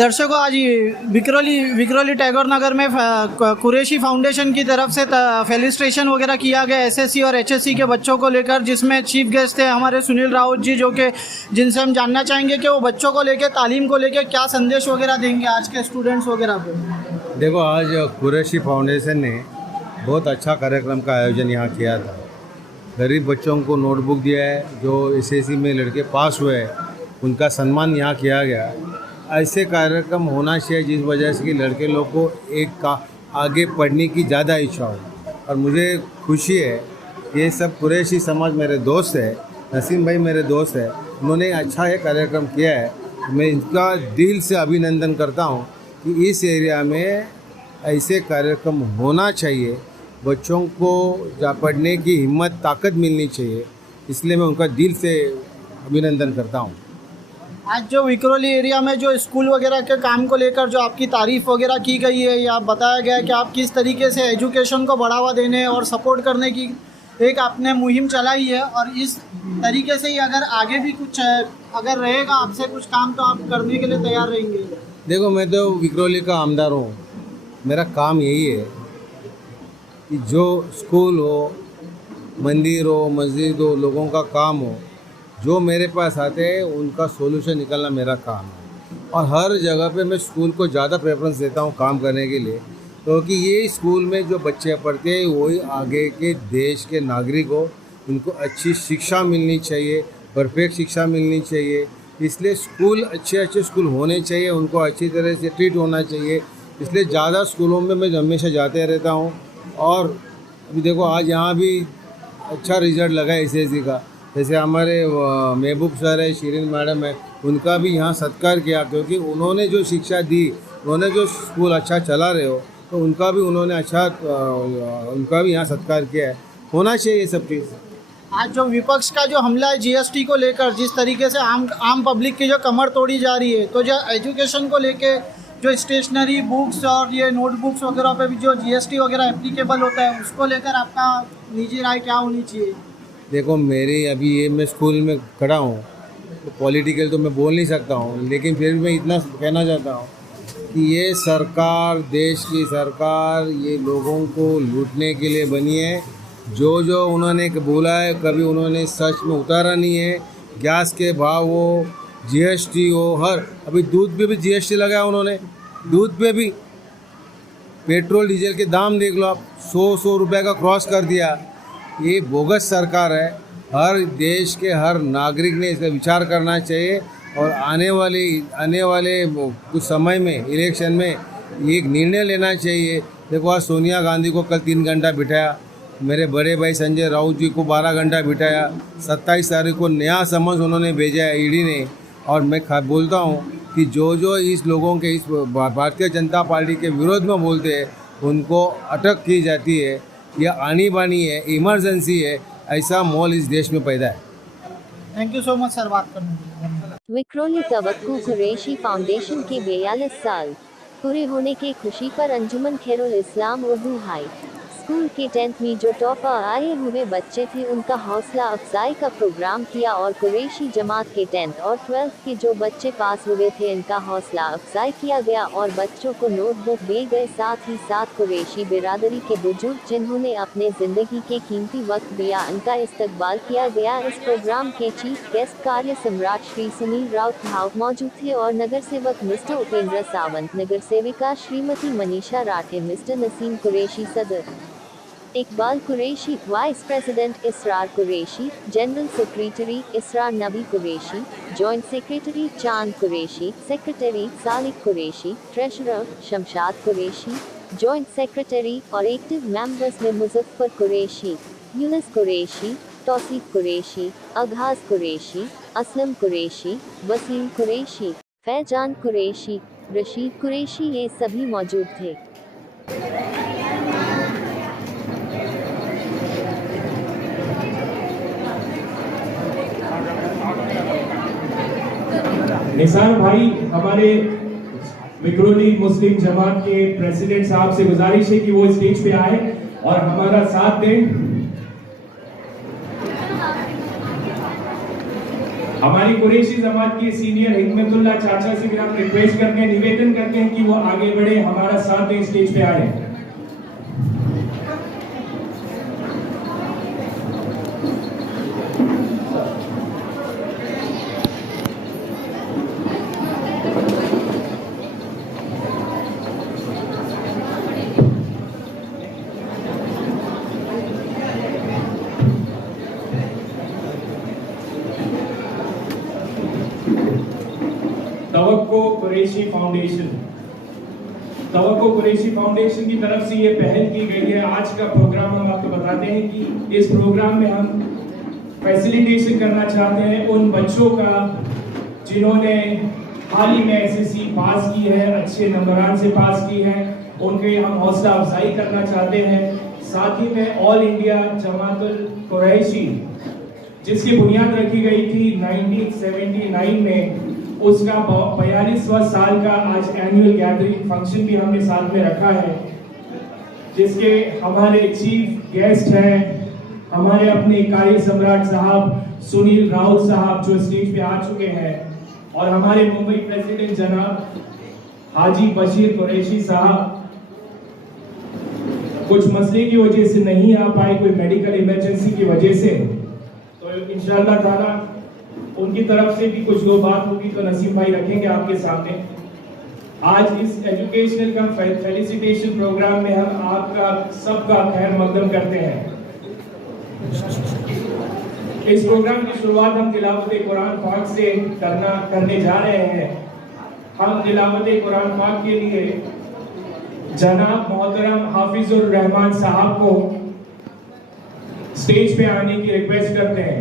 दर्शकों, आज विक्रोली टैगोर नगर में कुरैशी फाउंडेशन की तरफ से फेलिस्ट्रेशन वगैरह किया गया एसएससी और एचएससी के बच्चों को लेकर, जिसमें चीफ गेस्ट थे हमारे सुनील राउत जी, जो कि जिनसे हम जानना चाहेंगे कि वो बच्चों को लेकर, तालीम को लेकर क्या संदेश वगैरह देंगे आज के स्टूडेंट्स वगैरह को। देखो, आज कुरैशी फाउंडेशन ने बहुत अच्छा कार्यक्रम का आयोजन यहाँ किया था। गरीब बच्चों को नोटबुक दिया है, जो एसएससी में लड़के पास हुए हैं उनका सम्मान यहाँ किया गया। ऐसे कार्यक्रम होना चाहिए जिस वजह से कि लड़के लोग को आगे पढ़ने की ज़्यादा इच्छा हो। और मुझे खुशी है, ये सब कुरैशी समाज मेरे दोस्त है, नसीम भाई मेरे दोस्त है, उन्होंने अच्छा ये कार्यक्रम किया है। मैं इनका दिल से अभिनंदन करता हूँ कि इस एरिया में ऐसे कार्यक्रम होना चाहिए। बच्चों को पढ़ने की हिम्मत, ताकत मिलनी चाहिए, इसलिए मैं उनका दिल से अभिनंदन करता हूँ। आज जो विक्रोली एरिया में जो स्कूल वगैरह के काम को लेकर जो आपकी तारीफ़ वगैरह की गई है, या बताया गया है कि आप किस तरीके से एजुकेशन को बढ़ावा देने और सपोर्ट करने की एक आपने मुहिम चलाई है, और इस तरीके से ही अगर आगे भी कुछ अगर रहेगा आपसे कुछ काम, तो आप करने के लिए तैयार रहेंगे? देखो, मैं तो विक्रोली का आमदार हूँ। मेरा काम यही है कि जो स्कूल हो, मंदिर हो, मस्जिद हो, लोगों का काम हो, जो मेरे पास आते हैं उनका सोल्यूशन निकालना मेरा काम है। और हर जगह पे मैं स्कूल को ज़्यादा प्रेफरेंस देता हूँ काम करने के लिए, क्योंकि ये स्कूल में जो बच्चे पढ़ते हैं वही आगे के देश के नागरिक हो। उनको अच्छी शिक्षा मिलनी चाहिए, परफेक्ट शिक्षा मिलनी चाहिए। इसलिए स्कूल अच्छे स्कूल होने चाहिए, उनको अच्छी तरह से ट्रीट होना चाहिए। इसलिए ज़्यादा स्कूलों में मैं हमेशा जाते रहता हूँ। और अभी देखो, आज यहाँ भी अच्छा रिजल्ट लगा है एसएससी का। जैसे हमारे महबूब सर है, शिरीन मैडम है, उनका भी यहाँ सत्कार किया, क्योंकि उन्होंने जो शिक्षा दी, उन्होंने जो स्कूल अच्छा चला रहे हो, तो उनका भी उन्होंने उनका भी यहाँ सत्कार किया है। होना चाहिए ये सब चीज़। आज जो विपक्ष का जो हमला है जीएसटी को लेकर, जिस तरीके से आम पब्लिक की जो कमर तोड़ी जा रही है, तो जो एजुकेशन को लेके जो स्टेशनरी बुक्स और ये नोटबुक्स वगैरह पे भी जो जीएसटी वगैरह एप्लीकेबल होता है, उसको लेकर आपका निजी राय क्या होनी चाहिए? देखो, मेरी अभी ये मैं स्कूल में खड़ा हूँ, तो पॉलिटिकल तो मैं बोल नहीं सकता हूँ, लेकिन फिर भी मैं इतना कहना चाहता हूँ कि ये सरकार, देश की सरकार, ये लोगों को लूटने के लिए बनी है। जो उन्होंने बोला है, कभी उन्होंने सच में उतारा नहीं है। गैस के भाव हो, जीएसटी हो, अभी दूध पे भी जीएसटी लगाया उन्होंने। दूध पे भी, पेट्रोल डीजल के दाम देख लो आप, 100 रुपये का क्रॉस कर दिया। ये बोगस सरकार है। हर देश के हर नागरिक ने इसका विचार करना चाहिए, और आने वाले कुछ समय में, इलेक्शन में एक निर्णय लेना चाहिए। देखो, आज सोनिया गांधी को कल 3 घंटा बिठाया, मेरे बड़े भाई संजय राउत जी को 12 घंटा बिठाया। 27 तारीख को नया समन्स उन्होंने भेजा है ईडी ने। और मैं बोलता हूँ कि जो इस लोगों के, इस भारतीय जनता पार्टी के विरोध में बोलते हैं, उनको अटक की जाती है। यह आनी बानी है, इमरजेंसी है, ऐसा माहौल इस देश में पैदा है। Thank you so much sir, बात करने के लिए। विक्रोली तवक्कु कुरैशी फाउंडेशन के 42 साल पूरे होने की खुशी पर अंजुमन खैरुल इस्लाम उर्दू हाई स्कूल के 10th में जो तोहफा आए हुए बच्चे थे, उनका हौसला अफजाई का प्रोग्राम किया। और कुरैशी जमात के 10th और 12th के जो बच्चे पास हुए थे, इनका हौसला अफजाई किया गया और बच्चों को नोटबुक दिए गए। साथ ही साथ कुरैशी बिरादरी के बुजुर्ग, जिन्होंने अपने जिंदगी के कीमती वक्त दिया, इनका इस्तकबाल किया गया। इस प्रोग्राम के चीफ गेस्ट कार्य सम्राट श्री सुनील राउत भाव मौजूद थे, और नगर सेवक मिस्टर उपेंद्र सावंत, नगर सेविका श्रीमती मनीषा राठे, मिस्टर नसीम कुरैशी, सदर इकबाल कुरैशी, वाइस प्रेसिडेंट इसरार कुरैशी, जनरल सेक्रेटरी इसरार नबी कुरैशी, जॉइंट सेक्रेटरी चांद Qureshi, secretary Salik Qureshi, treasurer Shamshad Qureshi, joint secretary और एक्टिव मेंबर्स में मुजफ्फर कुरैशी, यूनुस कुरैशी, तौसीफ कुरैशी, अघाज कुरैशी, असलम कुरैशी, वसीम कुरैशी, फैजान कुरैशी, रशीद कुरैशी, ये सभी मौजूद थे। निसार भाई, हमारे विक्रोली मुस्लिम जमात के प्रेसिडेंट साहब से गुजारिश है कि वो स्टेज पे आए और हमारा साथ दें। हमारी कुरैशी जमात के सीनियर हिकमतुल्लाह चाचा से भी हम रिक्वेस्ट करते हैं, निवेदन करते हैं कि वो आगे बढ़े, हमारा साथ दें, स्टेज पे आए। तवक्को कुरैशी फाउंडेशन की तरफ से ये पहल की गई है। आज का प्रोग्राम हम आपको बताते हैं कि इस प्रोग्राम में हम फैसिलिटेशन करना चाहते हैं उन बच्चों का जिन्होंने हाल ही में एसएससी पास की है, अच्छे नंबरान से पास की है, उनके हम हौसला अफजाई करना चाहते हैं। साथ ही में ऑल इंडिया जमातुल कुरैशी जिसकी बुनियाद रखी गई थी 1979 में, उसका 42वां साल का आज एनुअल गैदरिंग फंक्शन भी हमने साथ में रखा है, जिसके हमारे चीफ गेस्ट हैं हमारे अपने कारी सम्राट साहब सुनील राउत साहब जो स्टेज पे आ चुके हैं, और हमारे मुंबई प्रेसिडेंट जनाब हाजी बशीर कुरैशी साहब कुछ मसले की वजह से नहीं आ पाए, कोई मेडिकल इमरजेंसी की वजह से, तो इंशाअल्लाह ताला उनकी तरफ से भी कुछ दो बात होगी तो नसीम भाई रखेंगे आपके सामने। आज इस एजुकेशनल का फेलिसिटेशन प्रोग्राम में हम आपका सबका खैर मकदम करते हैं। इस प्रोग्राम की शुरुआत हम तिलावत कुरान पाक से करने जा रहे हैं। हम तिलावत कुरान पाक के लिए जनाब मोहतरम हाफिजुर रहमान साहब को स्टेज पे आने की रिक्वेस्ट करते हैं,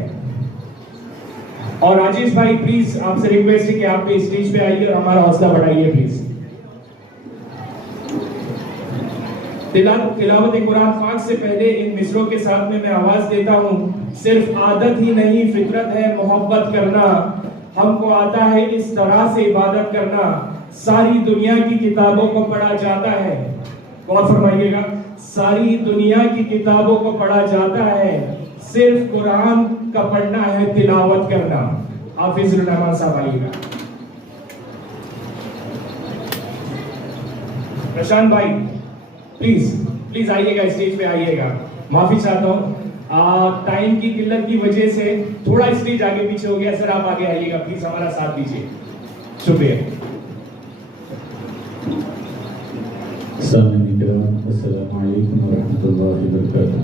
और राजेश भाई प्लीज आपसे रिक्वेस्ट है कि आप भी स्टेज पे आइए और हमारा हौसला बढ़ाइए प्लीज। तिलावत कुरान पाक से पहले इन मिसरों के साथ में मैं आवाज देता हूँ। सिर्फ आदत ही नहीं फितरत है मोहब्बत करना, हमको आता है इस तरह से इबादत करना, सारी दुनिया की किताबों को पढ़ा जाता है, गौर फरमाइएगा, सारी दुनिया की किताबों को पढ़ा जाता है, सिर्फ कुरान का पढ़ना है, तिलावत करना। हाफिजुर रहमान साहब आइएगा। प्रशांत भाई प्लीज आइएगा, स्टेज पे आइएगा। माफी चाहता हूँ टाइम की किल्लत की वजह से थोड़ा स्टेज आगे पीछे हो गया। सर आप आगे आइएगा प्लीज, हमारा साथ दीजिए, शुक्रिया। अस्सलामु अलैकुम वरहमतुल्लाहि वबरकातुहू।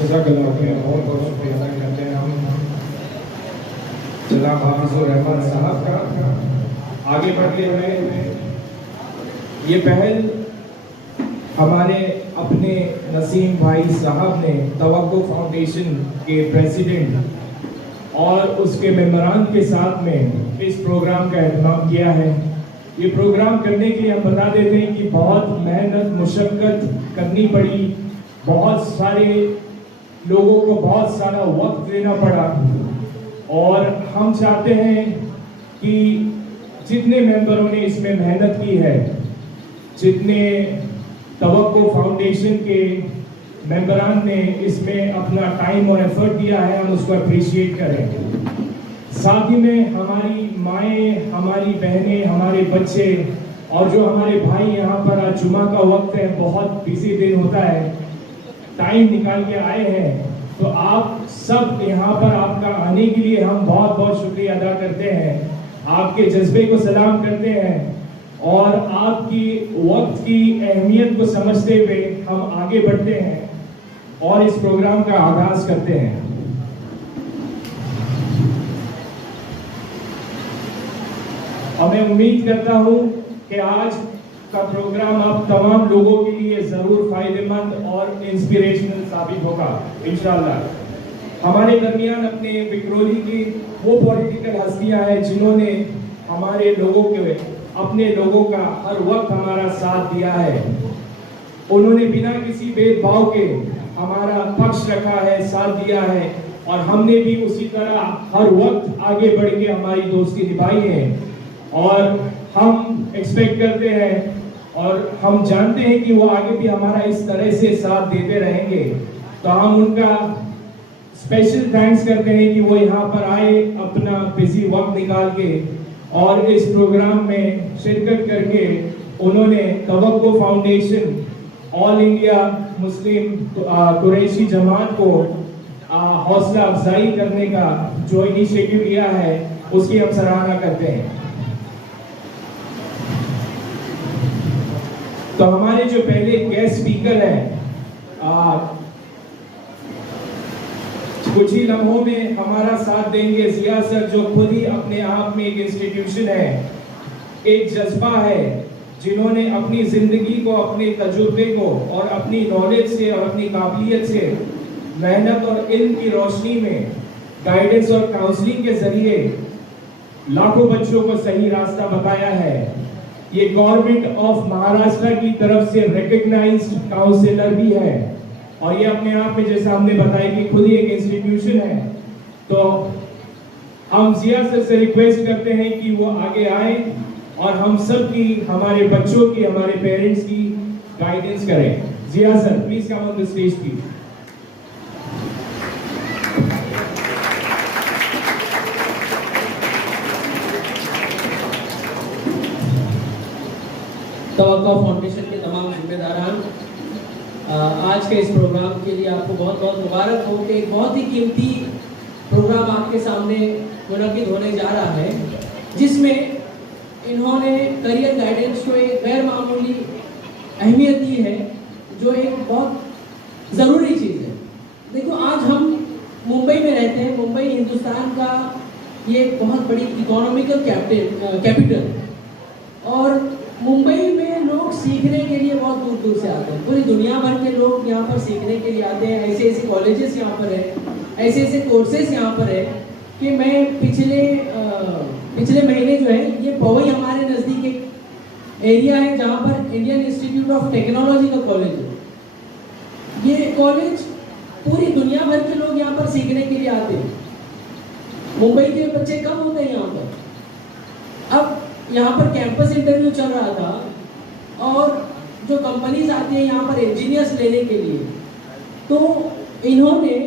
जज़ाकल्लाह खैर, बहुत बहुत शुक्रिया अदा करते हैं हम जनाब हाफिज़ुर रहमान साहब का। आगे बढ़ते हुए ये पहल हमारे अपने नसीम भाई साहब ने तवक्को फाउंडेशन के प्रेसिडेंट और उसके मेंबरान के साथ में इस प्रोग्राम का एहतमाम किया है। ये प्रोग्राम करने के लिए हम बता देते हैं कि बहुत मेहनत मुशक्क़त करनी पड़ी, बहुत सारे लोगों को बहुत सारा वक्त देना पड़ा, और हम चाहते हैं कि जितने मेंबरों ने इसमें मेहनत की है, जितने तवक्को फाउंडेशन के मेंबरान ने इसमें अपना टाइम और एफर्ट दिया है, हम उसको अप्रिशिएट करें। साथ ही में हमारी माएँ, हमारी बहनें, हमारे बच्चे और जो हमारे भाई यहाँ पर आज जुमा का वक्त है, बहुत बिजी दिन होता है, टाइम निकाल के आए हैं, तो आप सब यहाँ पर आपका आने के लिए हम बहुत बहुत शुक्रिया अदा करते हैं, आपके जज्बे को सलाम करते हैं और आपकी वक्त की अहमियत को समझते हुए हम आगे बढ़ते हैं और इस प्रोग्राम का आगाज करते हैं। और मैं उम्मीद करता हूँ कि आज का प्रोग्राम आप तमाम लोगों के लिए जरूर फायदेमंद और इंस्पिरेशनल साबित होगा इंशाल्लाह। हमारे दरमियान अपने विक्रोली की वो पॉलिटिकल हस्तियां हैं जिन्होंने हमारे लोगों के, अपने लोगों का हर वक्त हमारा साथ दिया है। उन्होंने बिना किसी भेदभाव के हमारा पक्ष रखा है, साथ दिया है, और हमने भी उसी तरह हर वक्त आगे बढ़ के हमारी दोस्ती निभाई है। और हम एक्सपेक्ट करते हैं और हम जानते हैं कि वो आगे भी हमारा इस तरह से साथ देते रहेंगे। तो हम उनका स्पेशल थैंक्स करते हैं कि वो यहाँ पर आए, अपना बिजी वक्त निकाल के और इस प्रोग्राम में शिरकत करके उन्होंने Tawakko foundation all India Muslim Qureshi Jamaat को हौसला अफजाई करने का जो इनिशिएटिव लिया है उसकी हम सराहना करते हैं। तो हमारे जो पहले गेस्ट स्पीकर हैं कुछ ही लम्हों में हमारा साथ देंगे जिया सर, जो खुद ही अपने आप में एक इंस्टीट्यूशन है, एक जज्बा है, जिन्होंने अपनी जिंदगी को, अपने तजुर्बे को और अपनी नॉलेज से और अपनी काबिलियत से, मेहनत और इल्म की रोशनी में गाइडेंस और काउंसलिंग के जरिए लाखों बच्चों को सही रास्ता बताया है। ये गवर्नमेंट ऑफ महाराष्ट्र की तरफ से रिकग्नाइज्ड काउंसलर भी है और ये अपने आप में, जैसा हमने बताया, कि खुद ही एक इंस्टीट्यूशन है। तो हम जिया सर से रिक्वेस्ट करते हैं कि वो आगे आए और हम सब की, हमारे बच्चों की, हमारे पेरेंट्स की गाइडेंस करें। Ziya sir, please come on the stage please. Tawakko foundation के तमाम जिम्मेदारान, आज के इस प्रोग्राम के लिए आपको बहुत बहुत मुबारक हो कि एक बहुत ही कीमती प्रोग्राम आपके सामने मुनक्किद होने जा रहा है, जिसमें इन्होंने करियर गाइडेंस को एक गैर मामूली अहमियत दी है, जो एक बहुत ज़रूरी चीज़ है। देखो, आज हम मुंबई में रहते हैं। मुंबई हिंदुस्तान का ये एक बहुत बड़ी इकोनॉमिकल कैपिटल, और मुंबई में लोग सीखने के लिए बहुत दूर दूर से आते हैं, पूरी दुनिया भर के लोग यहाँ पर सीखने के लिए आते हैं। ऐसे ऐसे कॉलेजेस यहाँ पर है, ऐसे ऐसे कोर्सेज यहाँ पर है कि मैं पिछले महीने जो है ये पवई हमारे नज़दीक एक एरिया है जहाँ पर इंडियन इंस्टीट्यूट ऑफ टेक्नोलॉजी का कॉलेज है। ये कॉलेज पूरी दुनिया भर के लोग यहाँ पर सीखने के लिए आते हैं। मुंबई के बच्चे कम होते हैं यहाँ पर। अब यहाँ पर कैंपस इंटरव्यू चल रहा था और जो कंपनीज आती है यहाँ पर इंजीनियर्स लेने के लिए, तो इन्होंने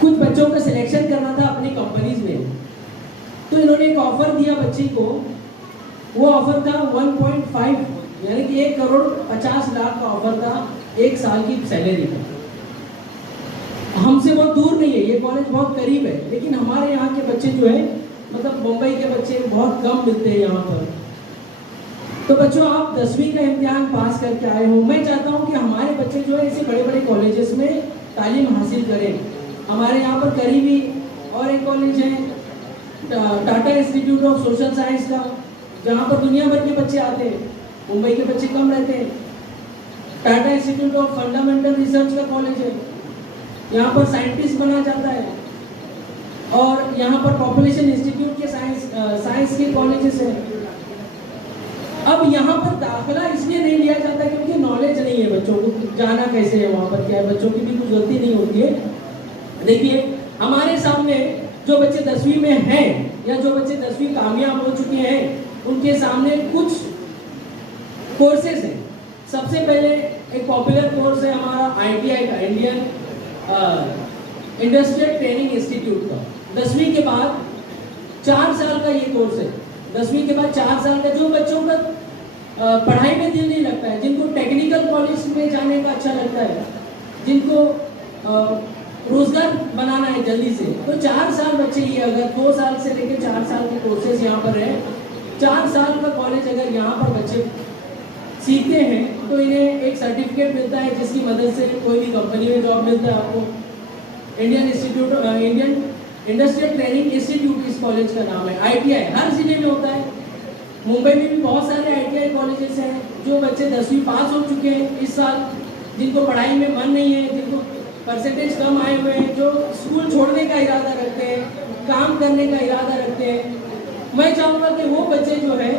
कुछ बच्चों का सिलेक्शन करना था अपनी कंपनीज में, तो इन्होंने एक ऑफर दिया बच्ची को। वो ऑफर था 1.5 यानी कि 1,50,00,000 का ऑफर था, 1 साल की सैलरी का। हमसे बहुत दूर नहीं है, ये कॉलेज बहुत करीब है, लेकिन हमारे यहाँ के बच्चे जो है मतलब मुंबई के बच्चे बहुत कम मिलते हैं यहाँ पर। तो बच्चों, आप 10वीं का इम्तिहान पास करके आए हो, मैं चाहता हूँ कि हमारे बच्चे जो है ऐसे बड़े बड़े कॉलेजेस में तालीम हासिल करें। हमारे यहाँ पर करीबी और एक कॉलेज है Tata institute of social science का, जहाँ पर दुनिया भर के बच्चे आते हैं, मुंबई के बच्चे कम रहते हैं। Tata institute of fundamental research का कॉलेज है, यहाँ पर साइंटिस्ट बना जाता है। और यहाँ पर पॉपुलेशन इंस्टीट्यूट के साइंस के कॉलेजेस हैं। अब यहाँ पर दाखिला इसलिए नहीं लिया जाता क्योंकि नॉलेज नहीं है बच्चों को, जाना कैसे है वहाँ पर क्या है, बच्चों की भी कुछ गलती नहीं होती है। देखिए, हमारे सामने जो बच्चे 10वीं में हैं या जो बच्चे 10वीं कामयाब हो चुके हैं, उनके सामने कुछ कोर्सेज हैं। सबसे पहले एक पॉपुलर कोर्स है हमारा ITI का, इंडियन इंडस्ट्रियल ट्रेनिंग इंस्टीट्यूट का। 10वीं के बाद 4 साल का ये कोर्स है। 10वीं के बाद 4 साल का, जो बच्चों का पढ़ाई में दिल नहीं लगता है, जिनको टेक्निकल कॉलेज में जाने का अच्छा लगता है, जिनको रोजगार बनाना है जल्दी से, तो 4 साल बच्चे ये अगर 2 साल से लेकर 4 साल के कोर्सेज यहाँ पर है, 4 साल का कॉलेज अगर यहाँ पर बच्चे सीखते हैं तो इन्हें एक सर्टिफिकेट मिलता है जिसकी मदद से कोई भी कंपनी में जॉब मिलता है आपको। इंडियन इंडस्ट्रियल ट्रेनिंग इंस्टीट्यूट इस कॉलेज का नाम है। ITI हर जिले में होता है। मुंबई में भी बहुत सारे ITI कॉलेजेस हैं। जो बच्चे 10वीं पास हो चुके हैं इस साल, जिनको पढ़ाई में मन नहीं है, जिनको परसेंटेज कम आए हुए हैं, जो स्कूल छोड़ने का इरादा रखते हैं, काम करने का इरादा रखते हैं, मैं चाहूँगा कि वो बच्चे जो है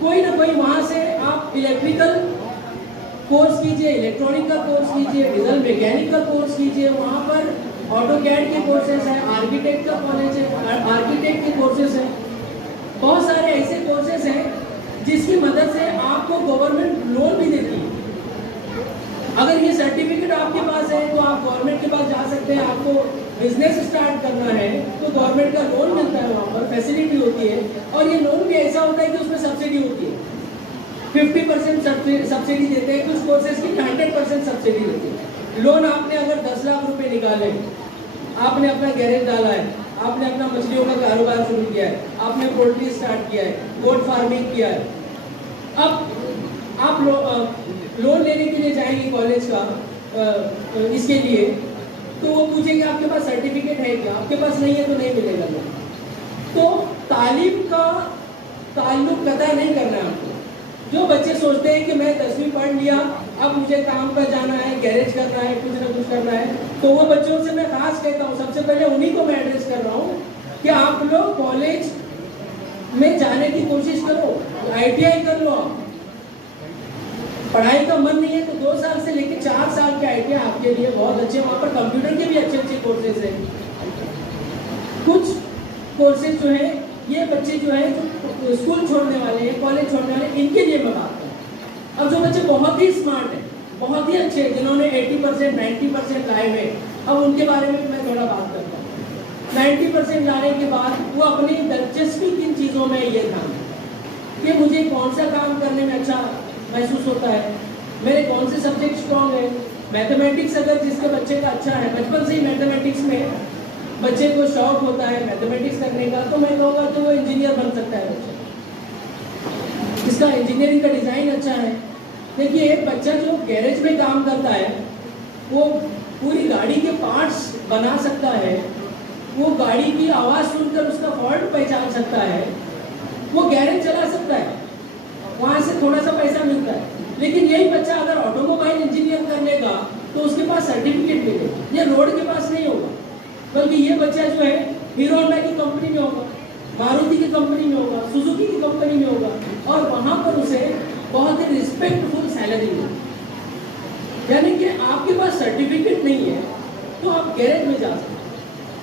कोई ना कोई वहाँ से आप इलेक्ट्रिकल कोर्स कीजिए, इलेक्ट्रॉनिक का कोर्स कीजिए, डीजल मैकेनिक का कोर्स कीजिए। वहाँ पर ऑटोकैड के कोर्सेज हैं, आर्किटेक्ट का कॉलेज है, आर्किटेक्ट के कोर्सेज हैं। बहुत सारे ऐसे कोर्सेज हैं जिसकी मदद से आपको गवर्नमेंट लोन भी देती है। अगर ये सर्टिफिकेट आपके पास है तो आप गवर्नमेंट के पास जा सकते हैं। आपको बिजनेस स्टार्ट करना है तो गवर्नमेंट का लोन मिलता है, वहाँ पर फैसिलिटी होती है। और ये लोन भी ऐसा होता है कि उसमें सब्सिडी होती है, 50% सब्सिडी देते हैं, कुछ कोर्सेज की 100% सब्सिडी देते हैं। लोन आपने अगर 10 लाख रुपए निकाले, आपने अपना गैरेज डाला है, आपने अपना मछलियों का कारोबार शुरू किया है, आपने पोल्ट्री स्टार्ट किया है, गोट फार्मिंग किया है, अब आप लोन लेने के लिए जाएंगे कॉलेज का इसके लिए, तो वो पूछेंगे आपके पास सर्टिफिकेट है क्या? आपके पास नहीं है तो नहीं मिलेगा लोन। तो तालीम का ताल्लुक कतई नहीं करना है आपको। जो बच्चे सोचते हैं कि मैं 10वीं पढ़ लिया, अब मुझे काम पर जाना है, गैरेज करना है, कुछ ना कुछ करना है, तो वो बच्चों से मैं खास कहता हूँ, सबसे पहले उन्हीं को मैं एड्रेस कर रहा हूँ कि आप लोग कॉलेज में जाने की कोशिश करो, ITI कर लो। आप पढ़ाई का मन नहीं है तो 2 साल से लेकर 4 साल के ITI आपके लिए बहुत अच्छे। वहाँ पर कंप्यूटर के भी अच्छे अच्छे कोर्सेज हैं। कुछ कोर्सेज जो है ये बच्चे जो है जो स्कूल छोड़ने वाले हैं, कॉलेज छोड़ने वाले, इनके लिए मैं बात करूँ। अब जो बच्चे बहुत ही स्मार्ट हैं, बहुत ही अच्छे, जिन्होंने 80% 90% लाए हुए, अब उनके बारे में मैं थोड़ा बात करता हूँ। 90% लाने के बाद वो अपनी दिलचस्पी किन चीज़ों में ये था कि मुझे कौन सा काम करने में अच्छा महसूस होता है, मेरे कौन से सब्जेक्ट स्ट्रॉन्ग है। मैथमेटिक्स अगर जिसके बच्चे का अच्छा है, बचपन से ही मैथमेटिक्स में बच्चे को शौक होता है मैथमेटिक्स करने का, तो मैं कहूँगा कि वो इंजीनियर बन सकता है बच्चा, जिसका इंजीनियरिंग का डिज़ाइन अच्छा है। देखिए, एक बच्चा जो गैरेज में काम करता है वो पूरी गाड़ी के पार्ट्स बना सकता है, वो गाड़ी की आवाज़ सुनकर उसका फॉल्ट पहचान सकता है, वो गैरेज चला सकता है। वहाँ से थोड़ा सा पैसा मिलता है। लेकिन यही बच्चा अगर ऑटोमोबाइल इंजीनियर कर लेगा तो उसके पास सर्टिफिकेट मिलेगा, ये रोड के पास नहीं होगा, बल्कि ये बच्चा जो है हीरो होंडा की कंपनी में होगा, मारुति की कंपनी में होगा, सुजुकी की कंपनी में होगा, और वहाँ पर उसे बहुत ही रिस्पेक्टफुल सैलरी मिलेगी। यानी कि आपके पास सर्टिफिकेट नहीं है तो आप गैरेज में जा सकते हैं,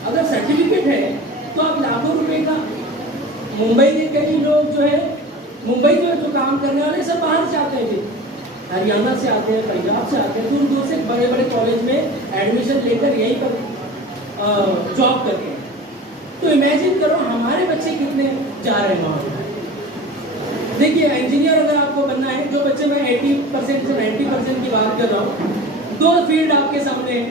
अगर सर्टिफिकेट है तो आप लाखों रुपए का। मुंबई के कई लोग जो है, मुंबई में जो काम करने वाले सब बाहर से आते हैं, हरियाणा से आते हैं, पंजाब से आते हैं, दूर दूर से बड़े बड़े कॉलेज में एडमिशन लेकर यहीं पर जॉब करते हैं। तो इमेजिन करो हमारे बच्चे कितने जा रहे हैं वहाँ। देखिए इंजीनियर अगर आपको बनना है, जो बच्चे मैं 80% से 90% की बात कर रहा हूँ, दो फील्ड आपके सामने है।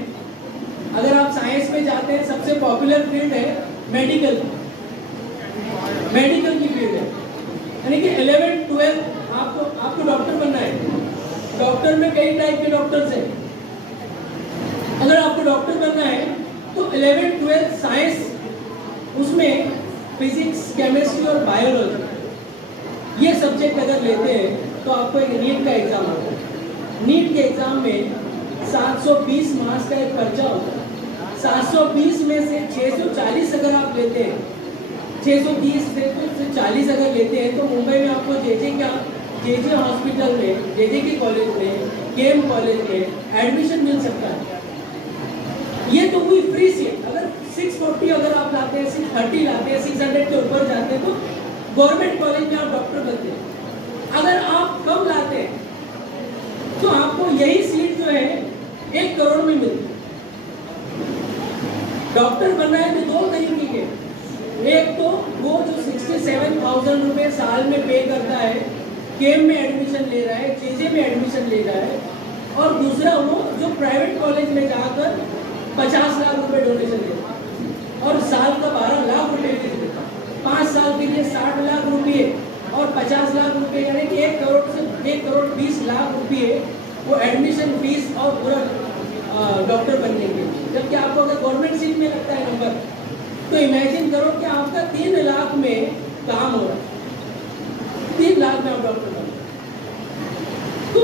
अगर आप साइंस में जाते हैं, सबसे पॉपुलर फील्ड है मेडिकल की फील्ड है, यानी कि 11th 12th आपको डॉक्टर बनना है। डॉक्टर में कई टाइप के डॉक्टर्स हैं। अगर आपको डॉक्टर बनना है तो 11th 12th साइंस, उसमें फिजिक्स, केमिस्ट्री और बायोलॉजी ये सब्जेक्ट अगर लेते हैं तो आपको एक नीट का एग्जाम होता है। नीट के एग्जाम में 720 मार्क्स का एक पर्चा होता है। 720 में से 640 अगर आप लेते हैं, 630 से 40 अगर लेते हैं तो मुंबई में आपको जे हॉस्पिटल में, जे के कॉलेज में, केएम कॉलेज में एडमिशन मिल सकता है। ये तो हुई फ्री सीट। अगर 640 अगर आप लाते हैं, 630 लाते हैं, 600 के ऊपर जाते हैं तो गवर्नमेंट कॉलेज में आप डॉक्टर बनते हैं। अगर आप कम लाते हैं तो आपको यही सीट जो है 1 करोड़ में मिलती है। डॉक्टर बनना है तो दो तरीके के, एक तो वो जो 67,000 रुपये साल में पे करता है, केएम में एडमिशन ले रहा है, जेजे में एडमिशन ले रहा है, और दूसरा वो जो प्राइवेट कॉलेज में जाकर 50 लाख रुपए डोनेशन देता है और साल का 12 लाख रुपए फीस देता है। 5 साल के लिए 60 लाख रुपये और 50 लाख रुपये, यानी कि 1 करोड़ से 1 करोड़ 20 लाख रुपये वो एडमिशन फीस और पूरा डॉक्टर बनने के लिए। जबकि आपको अगर गवर्नमेंट सीट में लगता है नंबर, तो इमेजिन करो कि आपका 3 लाख में काम हो रहा है, 3 लाख में आप डॉक्टर बन। तो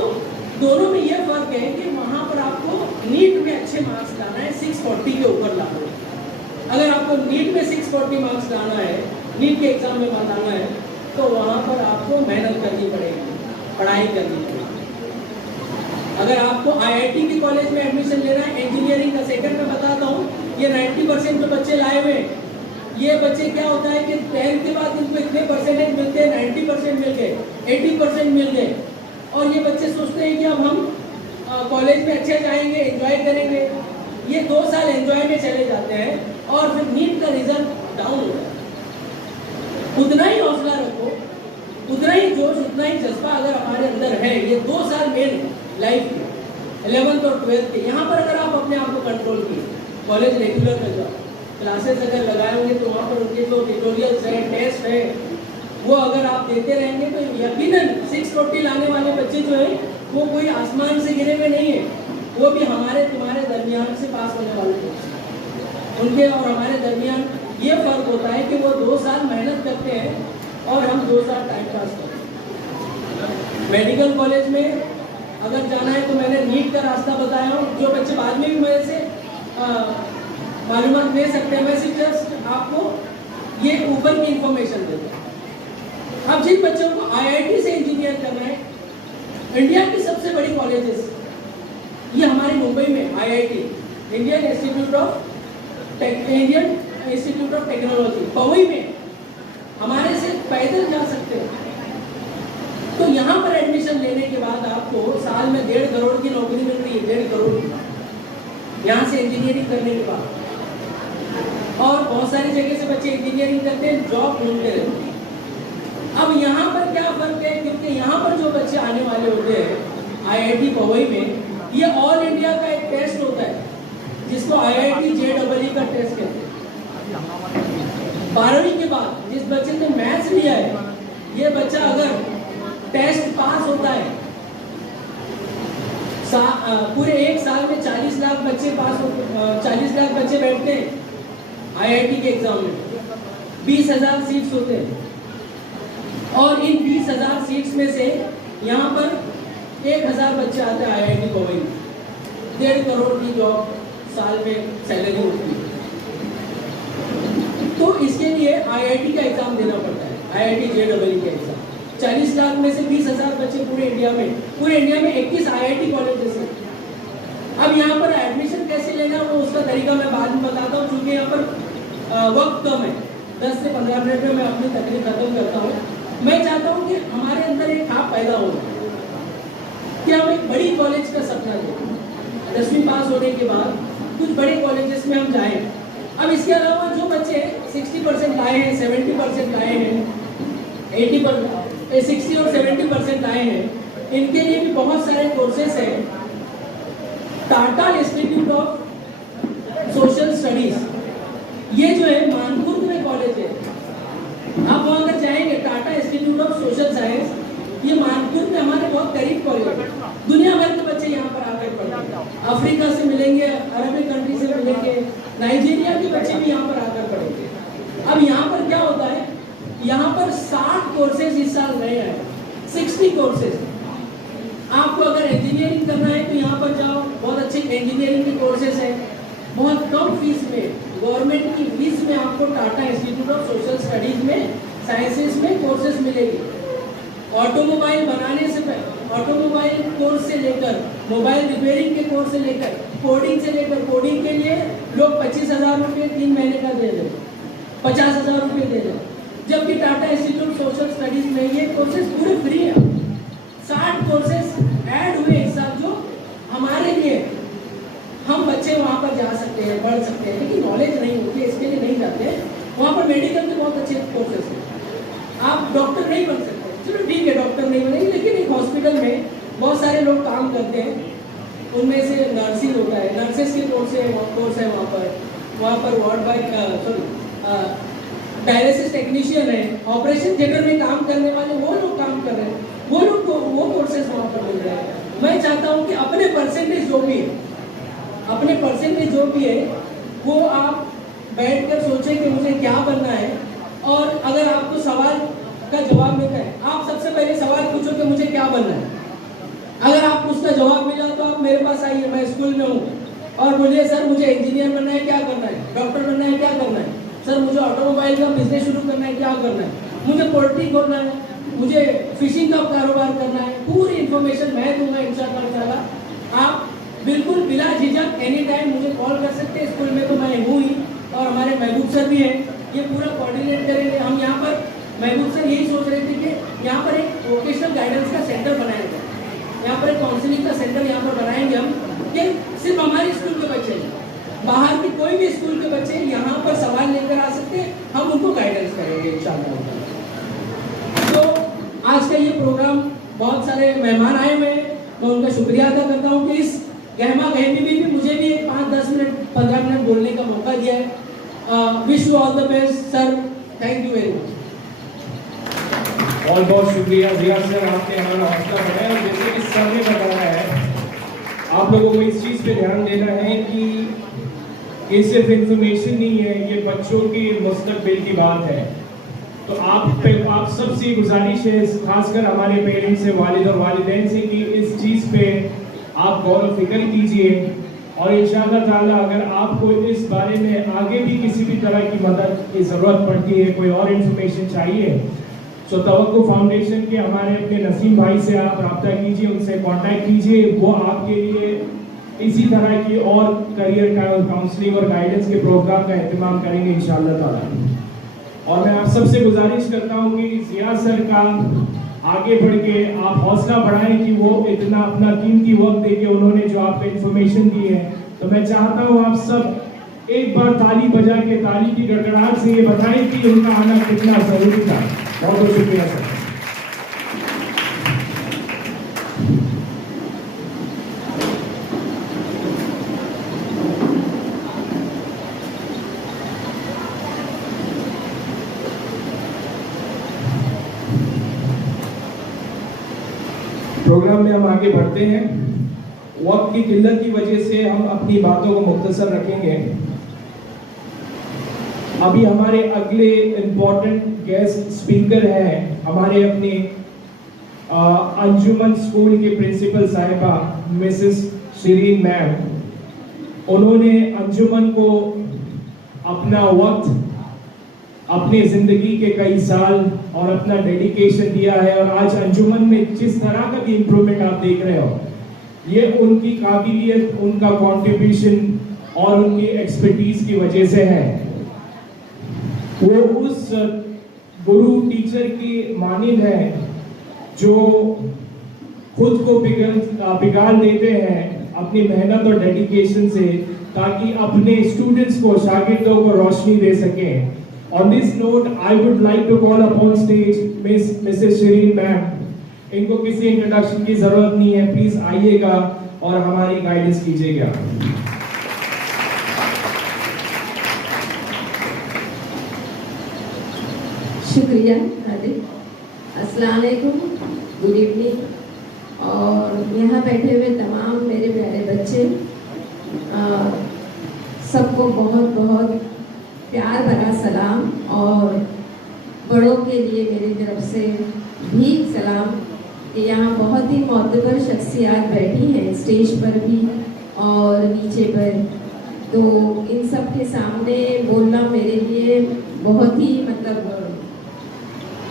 दोनों में यह फर्क है कि वहाँ पर आपको नीट में अच्छे मार्क्स लाना है, 640 के ऊपर लाना है। अगर आपको नीट में 640 मार्क्स लाना है, नीट के एग्जाम में लाना है, तो वहाँ पर आपको मेहनत करनी पड़ेगी, पढ़ाई करनी पड़ेगी। अगर आपको आईआईटी के कॉलेज में एडमिशन लेना है, इंजीनियरिंग का, सेकंड में बताता हूँ, ये 90% जो बच्चे लाए हुए हैं, ये बच्चे क्या होता है कि 10th के बाद इनको इतने परसेंटेज मिलते हैं, 90% मिल गए, 80% मिल गए, और ये बच्चे सोचते हैं कि अब हम कॉलेज में अच्छे जाएंगे, एंजॉय करेंगे। ये 2 साल एंजॉय में चले जाते हैं और फिर नीट का रिजल्ट डाउन हो जाता है। उतना ही हौसला रखो, उतना ही जोश, उतना ही जज्बा अगर हमारे अंदर है, ये 2 साल मेन लाइफ के, 11th और 12th के, यहाँ पर अगर आप अपने आप को कंट्रोल किए, कॉलेज रेगुलर कर जाओ, क्लासेस अगर लगाए होंगे तो वहाँ पर उनके जो ट्यूटोरियल्स है, टेस्ट है, वो अगर आप देते रहेंगे तो यकीनन 640 लाने वाले बच्चे जो है वो कोई आसमान से गिरे हुए नहीं है, वो भी हमारे तुम्हारे दरमियान से पास होने वाले हैं। उनके और हमारे दरमियान ये फर्क होता है कि वो 2 साल मेहनत करते हैं और हम 2 साल टाइम पास करते हैं। मेडिकल कॉलेज में अगर जाना है तो मैंने नीट का रास्ता बताया हूँ, जो बच्चे बाद में भी मेरे से मालूमात दे सकते हैं, मैं सिर्फ जस्ट आपको ये ऊपर की इंफॉर्मेशन देता हूँ। अब जिन बच्चों को आईआईटी से इंजीनियर करना है, इंडिया की सबसे बड़ी कॉलेजेस ये हमारे मुंबई में IIT, Indian Institute of Technology, Powai में हमारे से पैदल जा सकते हैं। तो यहाँ पर एडमिशन लेने के बाद आपको साल में 1.5 करोड़ की नौकरी मिल रही है, 1.5 करोड़ यहाँ से इंजीनियरिंग करने के बाद। और बहुत सारी जगह से बच्चे इंजीनियरिंग करते हैं, जॉब ढूंढते रहते हैं। अब यहाँ पर क्या फर्क है, क्योंकि यहाँ पर जो बच्चे आने वाले होते हैं आईआईटी पवई में, ये ऑल इंडिया का एक टेस्ट होता है जिसको आईआईटी JEE का टेस्ट कहते हैं। 12वीं के बाद जिस बच्चे ने मैथ्स लिया है, ये बच्चा अगर टेस्ट पास होता है, पूरे 1 साल में 40 लाख बच्चे पास हो, 40 लाख बच्चे बैठते हैं आईआईटी के एग्जाम में, 20,000 सीट्स होते हैं, और इन 20,000 सीट्स में से यहाँ पर 1,000 बच्चे आते हैं IIT बम्बई। 1.5 करोड़ की जॉब साल में सैलरी होती है। तो इसके लिए IIT का एग्जाम देना पड़ता है, IIT JEE का एग्जाम। 40 लाख में से 20,000 बच्चे पूरे इंडिया में 21 IIT कॉलेजेस हैं। अब यहाँ पर एडमिशन कैसे लेना वो उसका तरीका मैं बाद में बताता हूँ, क्योंकि यहाँ पर वक्त कम है। 10 से 15 मिनट में मैं अपनी तकलीफ खत्म करता हूँ। मैं चाहता हूँ कि हमारे अंदर एक खाप पैदा हो कि हम एक बड़ी कॉलेज का सपना दें। 10वीं पास होने के बाद कुछ बड़े कॉलेजेस में हम जाएं। अब इसके अलावा जो बच्चे 60% लाए हैं, 70% लाए हैं, 60 और 70% लाए हैं, इनके लिए भी बहुत सारे कोर्सेस हैं। Tata institute of social studies, ये जो है मानपुर में कॉलेज है। आप वहाँ अगर जाएंगे, Tata institute of social science, ये मानपुर में हमारे बहुत करीब कॉलेज है। दुनिया भर के बच्चे यहाँ पर आकर पढ़ेंगे। अफ्रीका से मिलेंगे, अरबिक कंट्री से मिलेंगे, नाइजीरिया के बच्चे भी यहाँ पर आकर पढ़ेंगे। अब यहाँ पर क्या होता है, यहाँ पर 60 कोर्सेज इस साल नए आए, 60 कोर्सेज। आपको अगर इंजीनियरिंग करना है तो यहाँ पर जाओ, बहुत अच्छे इंजीनियरिंग के कोर्सेज हैं, बहुत कम फीस में, गवर्नमेंट की फीस में आपको Tata institute of social studies में, साइंसेस में कोर्सेज मिलेंगे। ऑटोमोबाइल बनाने से पहले, ऑटोमोबाइल कोर्स से लेकर, मोबाइल रिपेयरिंग के कोर्स से लेकर, कोडिंग से लेकर, कोडिंग के लिए लोग 25,000 रुपये 3 महीने का दे रहे, 50,000 रुपये दे रहे, जबकि टाटा इंस्टीट्यूट सोशल स्टडीज में ये कोर्सेज पूरे फ्री है। 60 कोर्सेज ऐड हुए इस साल, जो हमारे लिए, हम बच्चे वहाँ पर जा सकते हैं, पढ़ सकते हैं, लेकिन नॉलेज नहीं होती है, इसके लिए नहीं जाते हैं। वहाँ पर मेडिकल के बहुत अच्छे कोर्सेज हैं। आप डॉक्टर नहीं बन सकते, चलो ठीक है, डॉक्टर नहीं बनेंगे, लेकिन एक हॉस्पिटल में बहुत सारे लोग काम करते हैं, उनमें से नर्सिंग होता है, नर्सेस के कोर्स है वहाँ पर वार्ड बाय डायलिसिस टेक्नीशियन है, ऑपरेशन थिएटर में काम करने वाले वो लोग काम कर रहे हैं, वो लोग को वो कोर्सेज वहाँ पर मिल रहे हैं। मैं चाहता हूँ कि अपने परसेंटेज जो भी है वो आप बैठकर सोचें कि मुझे क्या बनना है। और अगर आपको सवाल का जवाब मिलता है, आप सबसे पहले सवाल पूछो कि मुझे क्या बनना है। अगर आपको उसका जवाब मिला तो आप मेरे पास आइए, मैं स्कूल में हूँ, और मुझे इंजीनियर बनना है, क्या करना है, डॉक्टर बनना है, क्या करना है, सर मुझे ऑटोमोबाइल का बिजनेस शुरू करना है, क्या करना है, मुझे पोल्ट्री खोलना है, मुझे फिशिंग का कारोबार करना है, पूरी इन्फॉर्मेशन मैं दूंगा इंशाअल्लाह। आप बिल्कुल बिला झिझक एनी टाइम मुझे कॉल कर सकते हैं। स्कूल में तो मैं हूँ ही, और हमारे महबूब सर भी हैं, ये पूरा कोऑर्डिनेट करेंगे। हम यहाँ पर, महबूब सर यही सोच रहे थे कि यहाँ पर एक वोकेशनल गाइडेंस का सेंटर बनाया जाए, यहाँ पर एक काउंसलिंग का सेंटर यहाँ पर बनाएंगे हम, कि सिर्फ हमारे स्कूल के बच्चे, बाहर के कोई भी स्कूल के बच्चे यहाँ पर सवाल लेकर आ सकते हैं, हम उनको गाइडेंस करेंगे इंशाअल्लाह। तो आज का ये प्रोग्राम, बहुत सारे मेहमान आए हुए हैं, मैं उनका शुक्रिया अदा करता हूँ कि इस गहमा गहमी में भी मुझे भी 5-10 मिनट 15 मिनट बोलने का मौका दिया है। Wish you all the best sir, thank you very much. बहुत बहुत शुक्रिया जिया सर, आपने हमारा हौसला बढ़ाया। और जैसे कि सर ने बताया है, आप लोगों को इस चीज़ पे ध्यान देना है कि ये सिर्फ इंफॉर्मेशन नहीं है, ये बच्चों के मुस्तकबिल की बात है। तो आप सबसे गुजारिश है, खासकर हमारे पेरेंट्स से, वालिद और वालिदैन से, कि इस चीज़ पे आप गौर फिक्र कीजिए। और इंशाअल्लाह ताला अगर आपको इस बारे में आगे भी किसी भी तरह की मदद की ज़रूरत पड़ती है, कोई और इन्फॉर्मेशन चाहिए, तो तवक्को फाउंडेशन के हमारे अपने नसीम भाई से आप रब्ता कीजिए, उनसे कांटेक्ट कीजिए। वो आपके लिए इसी तरह की और करियर काउंसलिंग और गाइडेंस के प्रोग्राम का एहतमाम करेंगे इंशाअल्लाह ताला। और मैं आप सबसे गुजारिश करता हूँ कि जिया सर का आगे बढ़ के आप हौसला बढ़ाएं कि वो इतना अपना कीमती वक्त देके उन्होंने जो आपको इन्फॉर्मेशन दी है। तो मैं चाहता हूँ आप सब एक बार ताली बजा के, ताली की गड़गड़ाहट से ये बताएं कि उनका आना कितना जरूरी था। बहुत बहुत शुक्रिया सर। प्रोग्राम में हम आगे बढ़ते हैं। वक्त की किल्लत की वजह से हम अपनी बातों को मुख्तसर रखेंगे। अभी हमारे अगले इम्पोर्टेंट गेस्ट स्पीकर हैं हमारे अपने अंजुमन स्कूल के प्रिंसिपल साहिबा मिसेस शिरीन मैम। उन्होंने अंजुमन को अपना वक्त, अपनी जिंदगी के कई साल और अपना डेडिकेशन दिया है, और आज अंजुमन में जिस तरह का भी इम्प्रूवमेंट आप देख रहे हो, ये उनकी काबिलियत, उनका कंट्रीब्यूशन और उनकी एक्सपर्टीज की वजह से है। वो उस गुरु टीचर की मानिंद है जो खुद को बिगाड़ देते हैं अपनी मेहनत और डेडिकेशन से, ताकि अपने स्टूडेंट्स को, शागिर्दों को रोशनी दे सकें। On this note, I would like to call upon stage Mrs. Shireen Ma'am. इनको किसी इंट्रोडक्शन की जरूरत नहीं है, प्लीज आइएगा और हमारी गाइडेंस कीजिएगा। शुक्रिया हार्दिक, अस्सलाम वालेकुम, गुड इवनिंग, और यहाँ बैठे हुए तमाम मेरे प्यारे बच्चे, सबको बहुत बहुत प्यार भरा सलाम, और बड़ों के लिए मेरी तरफ से भी सलाम कि यहाँ बहुत ही मोतबर शख्सियात बैठी हैं, स्टेज पर भी और नीचे पर। तो इन सब के सामने बोलना मेरे लिए बहुत ही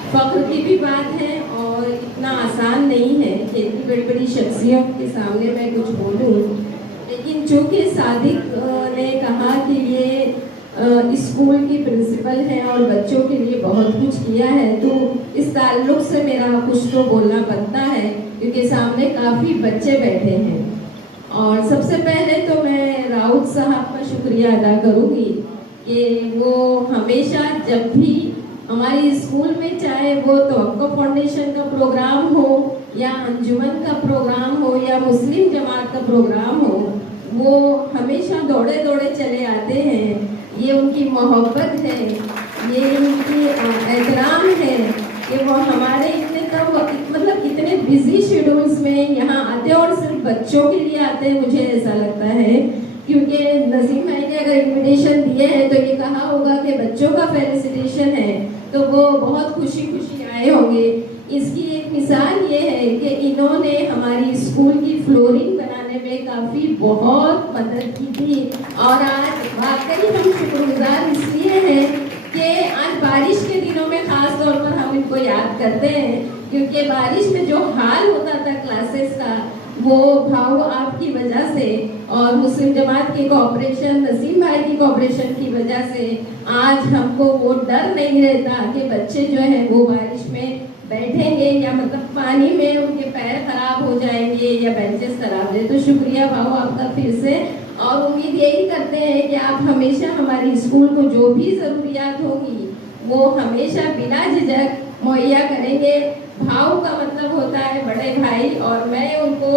फ़ख्र की भी बात है, और इतना आसान नहीं है कि इतनी बड़ी बड़ी शख्सियत के सामने मैं कुछ बोलूँ। लेकिन चूँकि सादिक ने कहा कि ये स्कूल की प्रिंसिपल है और बच्चों के लिए बहुत कुछ किया है, तो इस ताल्लुक़ से मेरा कुछ तो बोलना बनता है, क्योंकि सामने काफ़ी बच्चे बैठे हैं। और सबसे पहले तो मैं राउत साहब का शुक्रिया अदा करूँगी कि वो हमेशा जब भी हमारी स्कूल में, चाहे वो तवक्को फाउंडेशन का प्रोग्राम हो या अंजुमन का प्रोग्राम हो या मुस्लिम जमात का प्रोग्राम हो, वो हमेशा दौड़े दौड़े चले आते हैं। ये उनकी मोहब्बत है, ये उनकी एहतराम है कि वो हमारे इतने कम इतने बिजी शेड्यूल्स में यहाँ आते हैं, और सिर्फ बच्चों के लिए आते हैं, मुझे ऐसा लगता है। क्योंकि नसीम भाई ने अगर इन्विटेशन दिए हैं तो ये कहा होगा कि बच्चों का फेलिसिटेशन है, तो वो बहुत खुशी खुशी आए होंगे। इसकी एक मिसाल ये है कि इन्होंने हमारी स्कूल की फ्लोरिंग बनाने में काफ़ी बहुत मदद की थी, और आज वाकई हम शुक्रगुजार इसलिए हैं कि आज बारिश के दिनों में ख़ास तौर पर हम इनको याद करते हैं, क्योंकि बारिश में जो हाल होता था क्लासेस का, वो भाव आपकी वजह से और मुस्लिम जमात के कोऑपरेशन, नसीम भाई की कोऑपरेशन की वजह से आज हमको वो डर नहीं रहता कि बच्चे जो हैं वो बारिश में बैठेंगे या पानी में उनके पैर खराब हो जाएंगे या बेंचेस खराब है। तो शुक्रिया भाव आपका फिर से, और उम्मीद यही करते हैं कि आप हमेशा हमारी स्कूल को जो भी ज़रूरियात होंगी वो हमेशा बिना झिझक मुहैया करेंगे। भाव का मतलब होता है बड़े भाई, और मैं उनको,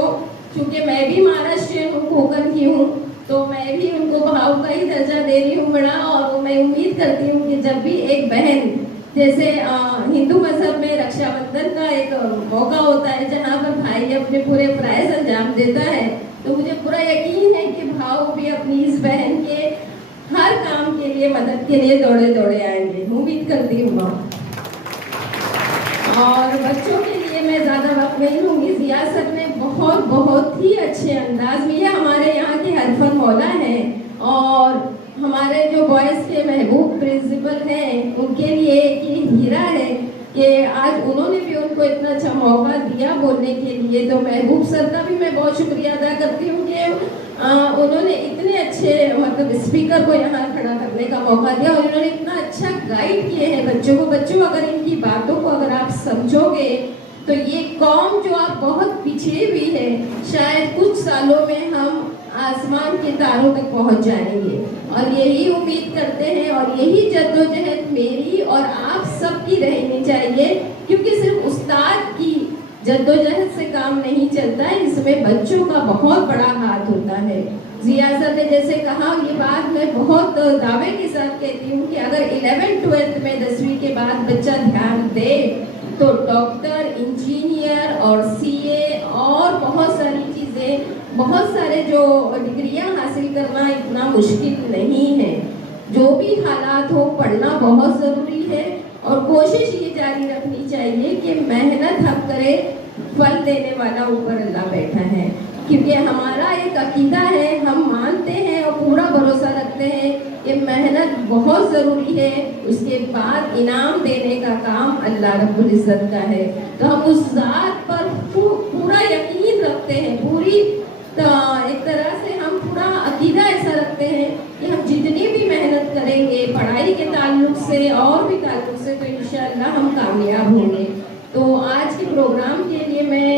चूँकि मैं भी महाराष्ट्रियन हूँ, कोकण की हूँ, तो मैं भी उनको भाव का ही दर्जा दे रही हूँ बड़ा। और मैं उम्मीद करती हूँ कि जब भी एक बहन, जैसे हिंदू मजहब में रक्षाबंधन का एक मौका होता है जहाँ पर भाई अपने पूरे फराइज अंजाम देता है, तो मुझे पूरा यकीन है कि भाव भी अपनी इस बहन के हर काम के लिए, मदद के लिए दौड़े दौड़े आएंगे, उम्मीद करती हूँ। और बच्चों के लिए मैं ज़्यादा वक्त नहीं लूँगी। जिया सर ने बहुत बहुत ही अच्छे अंदाज में, ये हमारे यहाँ के हरफन मौला हैं, और हमारे जो बॉयज़ के महबूब प्रिंसिपल हैं, उनके लिए एक हीरा है कि आज उन्होंने भी उनको इतना अच्छा मौका दिया बोलने के लिए। तो महबूब सर का भी मैं बहुत शुक्रिया अदा करती हूँ कि उन्होंने इतने अच्छे स्पीकर को यहाँ खड़ा करने का मौका दिया, और उन्होंने इतना अच्छा गाइड किए हैं बच्चों को। बच्चों, अगर इनकी बातों को अगर आप समझोगे तो ये कौम जो आप बहुत पिछड़ी हुई है, शायद कुछ सालों में हम आसमान के तारों तक पहुंच जाएंगे, और यही उम्मीद करते हैं, और यही जद्दोजहद मेरी और आप सबकी रहनी चाहिए, क्योंकि सिर्फ उस्ताद की जद्दोजहद से काम नहीं चलता है, इसमें बच्चों का बहुत बड़ा हाथ होता है। जिया सर ने जैसे कहा, ये बात मैं बहुत दावे के साथ कहती हूँ कि अगर 11th-12th में 10वीं के बाद बच्चा ध्यान दे तो डॉक्टर, इंजीनियर और सीए और बहुत सारी चीज़ें, बहुत सारे जो डिग्रियां हासिल करना इतना मुश्किल नहीं है। जो भी हालात हो, पढ़ना बहुत ज़रूरी है और कोशिश ये जारी रखनी चाहिए कि मेहनत हम करें, फल देने वाला ऊपर अल्लाह बैठा है। क्योंकि हमारा एक अकीदा है, हम मानते हैं और पूरा भरोसा रखते हैं कि मेहनत बहुत ज़रूरी है, उसके बाद इनाम देने का काम अल्लाह रब्बुल इज़्ज़त का है। तो हम उस ज़ात पर पूरा यकीन रखते हैं, पूरी एक तरह से हम पूरा अकीदा ऐसा रखते हैं कि हम जितनी भी मेहनत करेंगे पढ़ाई के ताल्लुक से और भी ताल्लुक से, तो इंशाअल्लाह हम कामयाब होंगे। तो आज के प्रोग्राम के लिए मैं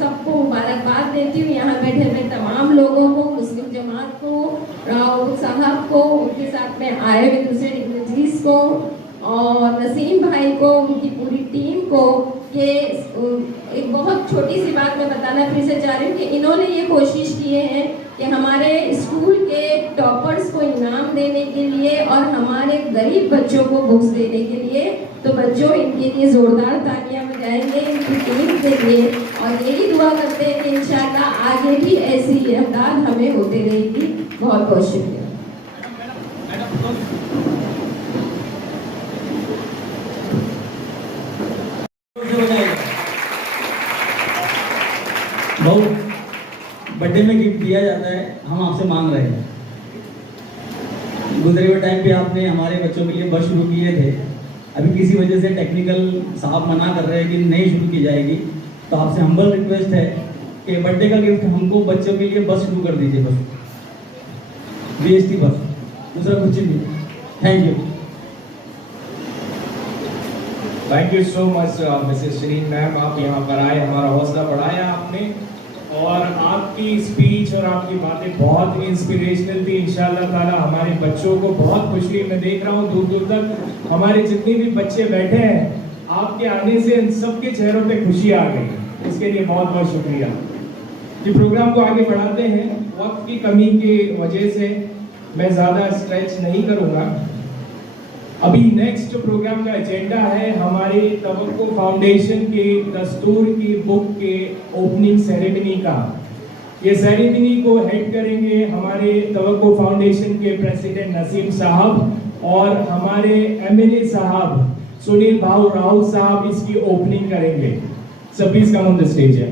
सबको मुबारकबाद देती हूँ, यहाँ बैठे हुए तमाम लोगों को, मुस्लिम जमात को, राउत साहब को, उनके साथ में आए हुए दूसरे डिग्नेटरीज को और नसीम भाई को, उनकी पूरी टीम को। कि एक बहुत छोटी सी बात मैं बताना फिर से चाह रही हूँ कि इन्होंने ये कोशिश किए हैं कि हमारे स्कूल के टॉपर्स को इनाम देने के लिए और हमारे गरीब बच्चों को बुक्स देने के लिए। तो बच्चों, इनके लिए ज़ोरदार तालियां बजाएंगे इनकी टीम के लिए और यही दुआ करते हैं कि इंशाअल्लाह आगे भी ऐसी इमदाद हमें होते रहेगी। बहुत बहुत शुक्रिया। बहुत बर्थडे में गिफ्ट दिया जाता है, हम आपसे मांग रहे हैं। गुजरे हुए टाइम पे आपने हमारे बच्चों के लिए बस शुरू किए थे, अभी किसी वजह से टेक्निकल साहब मना कर रहे हैं कि नहीं शुरू की जाएगी, तो आपसे हम्बल रिक्वेस्ट है कि बर्थडे का गिफ्ट हमको बच्चों के लिए बस शुरू कर दीजिए, बस BST बस, दूसरा कुछ नहीं। Thank you. Thank you so much Mrs Shireen ma'am, आप यहाँ पर आए, हमारा हौसला बढ़ाया आपने और आपकी स्पीच और आपकी बातें बहुत इंस्पिरेशनल थी। इंशाल्लाह ताला हमारे बच्चों को बहुत खुशी, मैं देख रहा हूँ दूर दूर तक हमारे जितने भी बच्चे बैठे हैं, आपके आने से इन सबके चेहरों पे खुशी आ गई, इसके लिए बहुत बहुत शुक्रिया। ये प्रोग्राम को आगे बढ़ाते हैं, वक्त की कमी की वजह से मैं ज़्यादा स्ट्रेच नहीं करूँगा। अभी नेक्स्ट प्रोग्राम का एजेंडा है हमारे तवक्को फाउंडेशन के दस्तूर की बुक के ओपनिंग सेरेमनी का। ये सेरेमनी को हेड करेंगे हमारे तवक्को फाउंडेशन के प्रेसिडेंट नसीम साहब और हमारे MLA साहब सुनील भाऊ राउत साहब इसकी ओपनिंग करेंगे। So please come on the stage है।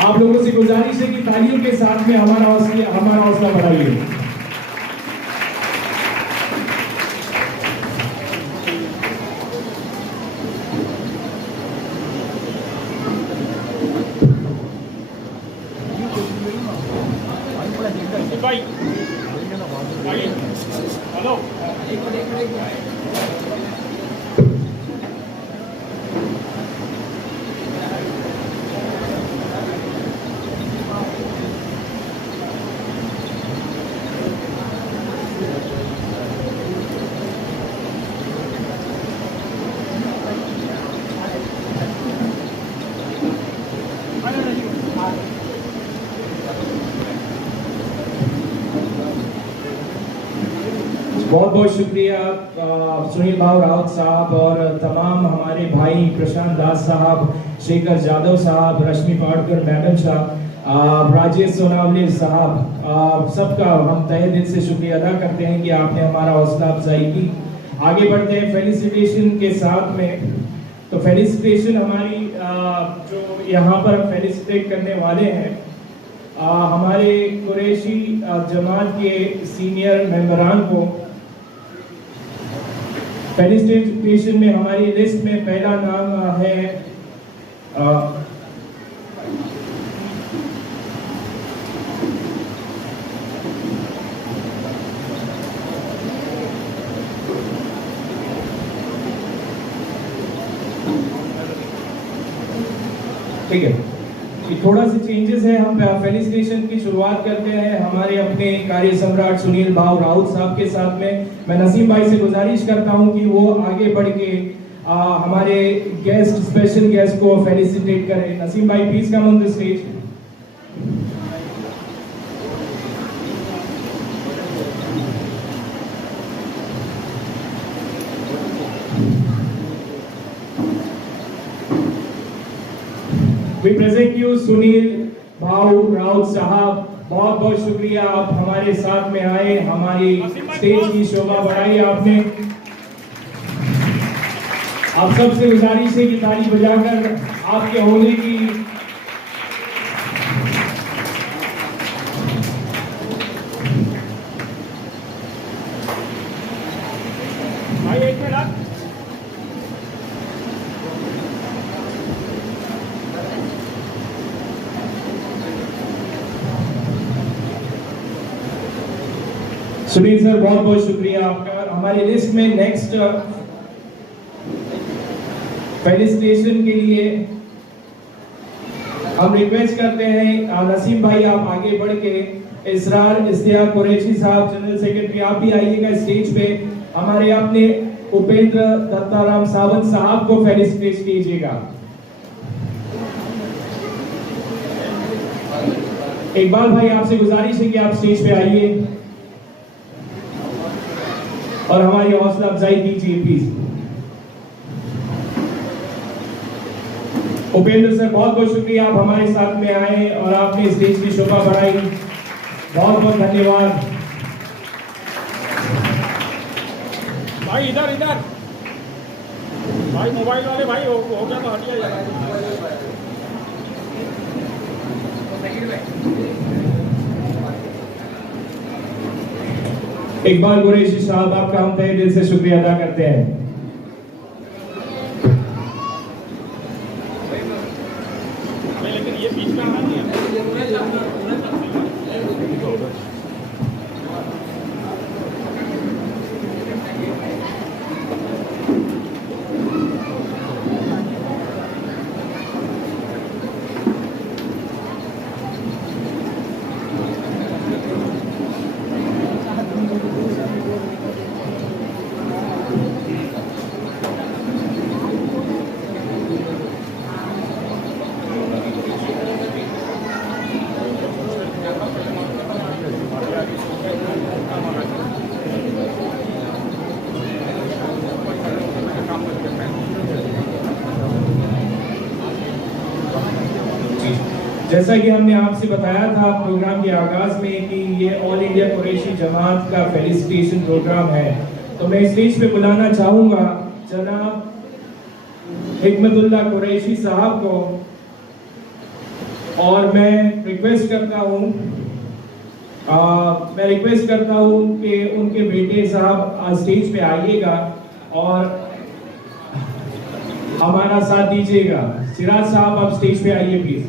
आप लोगों से गुजारिश है कि तालियों के साथ में हमारा हौसला बढ़ाइए। हेलो बहुत बहुत शुक्रिया सुनील भाऊ राउत साहब और तमाम हमारे भाई प्रशांत दास साहब, शेखर जादव साहब, रश्मि पाड़कर मैडम साहब, राजेश सोनावले साहब, सबका हम तहे दिल से शुक्रिया अदा करते हैं कि आपने हमारा हौसला अफजाई की। आगे बढ़ते हैं फेलिसिटेशन के साथ में। तो फेलिसिटेशन हमारी जो यहाँ पर हम फेलिसिटेट करने वाले हैं हमारे कुरैशी जमात के सीनियर मेंबरान को। फेलिसिटेशन में हमारी लिस्ट में पहला नाम है ठीक है, थोड़ा सा चेंजेस है। हम फेलिसिटेशन की शुरुआत करते हैं हमारे अपने कार्य सम्राट सुनील भाऊ राउत साहब के साथ में। मैं नसीम भाई से गुजारिश करता हूं कि वो आगे बढ़ के हमारे गेस्ट, स्पेशल गेस्ट को फेलिसिटेट करें। नसीम भाई please come on the stage. We present you Sunil भाऊ राउत साहब, बहुत बहुत शुक्रिया आप हमारे साथ में आए, हमारी स्टेज की शोभा बढ़ाई आपने। आप सबसे गुजारिश है कि ताली बजाकर आपके होने की भाई एक मिनट सुनील सर, बहुत बहुत शुक्रिया आपका। हमारी लिस्ट में नेक्स्ट फेलिसिटेशन के लिए हम रिक्वेस्ट करते हैं नसीम भाई, आप आगे बढ़ के इसरार इस्तियाक कुरैशी साहब, जनरल सेक्रेटरी, आप भी आइएगा स्टेज पे। हमारे अपने उपेंद्र दत्ताराम सावंत साहब को फेलिसिटेट कीजिएगा। इकबाल भाई, आपसे गुजारिश है कि आप स्टेज पे आइए और हमारी हौसला अफजाई कीजिए प्लीज। उपेंद्र सर, बहुत बहुत शुक्रिया, आप हमारे साथ में आए और आपने स्टेज की शोभा बढ़ाई। बहुत बहुत धन्यवाद। भाई इधर इधर भाई, मोबाइल वाले भाई हो गया तो हटिया जाएगा। इकबाल कुरैशी साहब, आपका हम तहे दिल से शुक्रिया अदा करते हैं। लेकिन ये बीच का नहीं है। जैसा कि हमने आपसे बताया था प्रोग्राम के आगाज में कि ये ऑल इंडिया कुरैशी जमात का फेलिसिटेशन प्रोग्राम है, तो मैं स्टेज पे बुलाना चाहूंगा जनाब हिकमतुल्लाह कुरैशी साहब को, और मैं रिक्वेस्ट करता हूं कि उनके बेटे साहब स्टेज पे आइएगा और हमारा साथ दीजिएगा। सिराज साहब, आप स्टेज पे आइए प्लीज।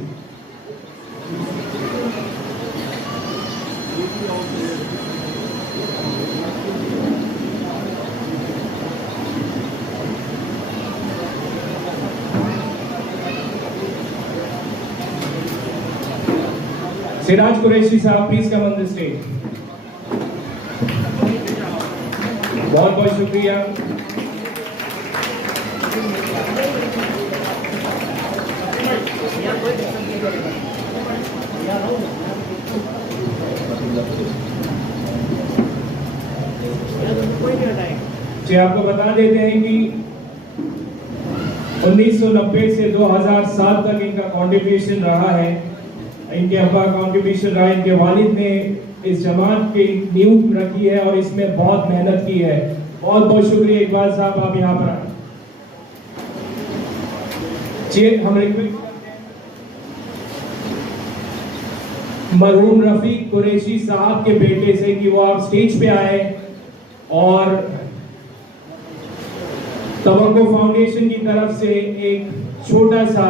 सिराज कुरैशी साहब, please come on the stage. बहुत बहुत शुक्रिया। जी, आपको बता देते हैं कि 1990 से 2007 तक इनका कंट्रीब्यूशन रहा है। इनके अब्बा कंट्रीब्यूशन रहा, इनके वालिद ने इस जमात की नींव रखी है और इसमें बहुत मेहनत की है। बहुत बहुत शुक्रिया इकबाल साहब, आप यहाँ पर आए। जी, हम रिक्वेस्ट करते हैं मरहूम रफीक कुरैशी साहब के बेटे से कि वो आप स्टेज पे आए और तवक्को फाउंडेशन की तरफ से एक छोटा सा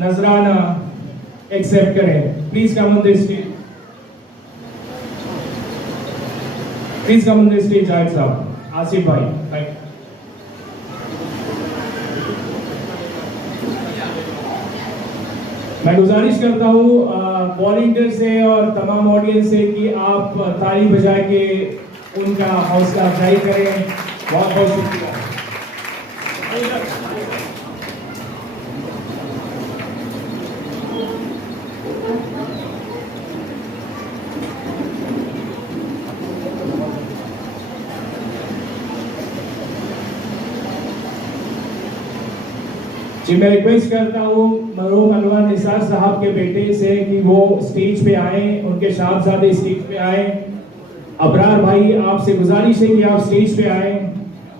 नजराना एक्सेप्ट करें। Please come on the stage, please come on the stage Zahid साहब, आसिफ भाई। मैं गुजारिश करता हूँ वॉलंटियर से और तमाम ऑडियंस से कि आप ताली बजा के उनका हौसला अफजाई करें। बहुत बहुत शुक्रिया। जी, मैं रिक्वेस्ट करता हूँ मरहूम अनवर निसार साहब के बेटे से कि वो स्टेज पे आए, उनके साहबजादे स्टेज पे आए अबरार भाई, आपसे गुजारिश है कि आप स्टेज पे आए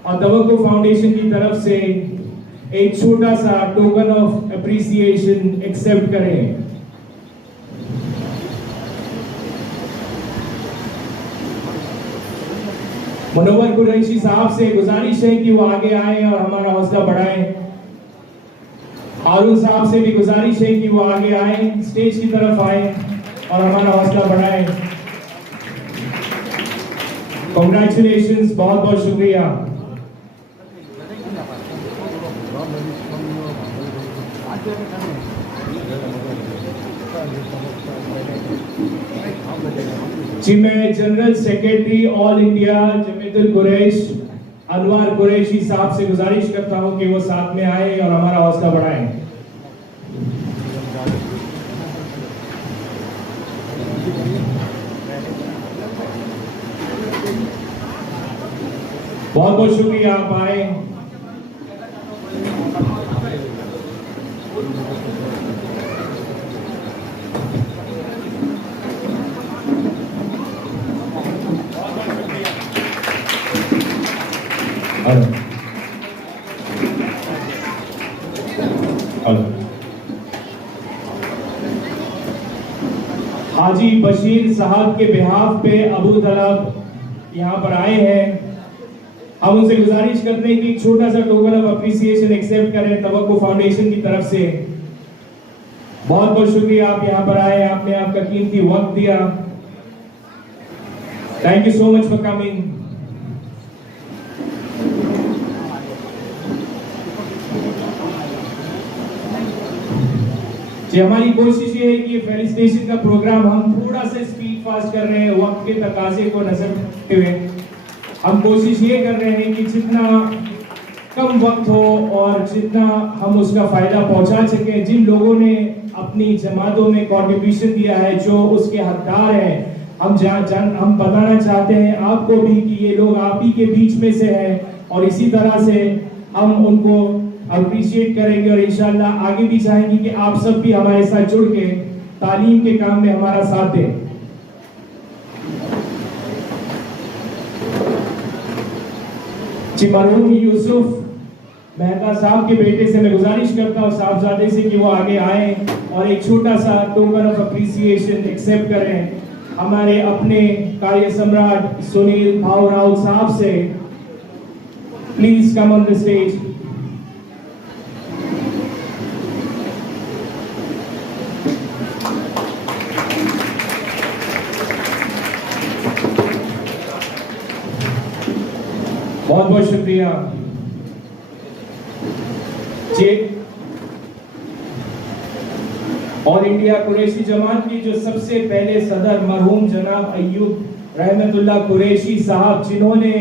और तवक्को फाउंडेशन की तरफ से एक छोटा सा टोकन ऑफ अप्रिसिएशन एक्सेप्ट करें। मुनव्वर कुरैशी साहब से गुजारिश है कि वो आगे आए और हमारा हौसला बढ़ाएं। हारून साहब से भी गुजारिश है कि वो आगे आए, स्टेज की तरफ आए और हमारा हौसला बढ़ाएं। कांग्रेचुलेशंस, बहुत बहुत शुक्रिया। जी, मैं general secretary all India Jamiatul Quraish Anwar Qureshi साहब से गुजारिश करता हूं कि वो साथ में आए और हमारा हौसला बढ़ाएं। बहुत बहुत शुक्रिया, आप आए। हाजी बशीर साहब के बिहाफ पे अबू तलब यहाँ पर आए हैं। हम उनसे गुजारिश करते हैं कि एक छोटा सा टोकन ऑफ अप्रिसिएशन एक्सेप्ट करें तवक्को फाउंडेशन की तरफ से। बहुत बहुत शुक्रिया, आप यहाँ पर आए, आपने आपका कीमती वक्त दिया। Thank you so much for coming. जी, हमारी कोशिश ये है कि फेलिसिटेशन का प्रोग्राम हम थोड़ा सा स्पीड फास्ट कर रहे हैं, वक्त के तकाजे को नजर रखते हुए। हम कोशिश ये कर रहे हैं कि जितना कम वक्त हो और जितना हम उसका फायदा पहुंचा सकें। जिन लोगों ने अपनी जमातों में कंट्रीब्यूशन दिया है, जो उसके हकदार हैं, हम बताना चाहते हैं आपको भी कि ये लोग आप ही के बीच में से हैं और इसी तरह से हम उनको अप्रिशिएट करेंगे और इंशाल्लाह आगे भी चाहेंगे कि आप सब भी हमारे साथ जुड़ के तालीम के काम में हमारा साथ दें। जी, मरहूम यूसुफ मेहता साहब के बेटे से मैं गुजारिश करता हूँ साहबजादे से कि वो आगे आए और एक छोटा सा टोकन ऑफ अप्रिसिएशन एक्सेप्ट करें हमारे अपने कार्य सम्राट सुनील भाव राउत साहब से। Please come on the stage. बहुत बहुत शुक्रिया जी। ऑल इंडिया कुरैशी जमात की जो सबसे पहले सदर मरहूम जनाब अय्यूब रहमतुल्लाह कुरैशी साहब, जिन्होंने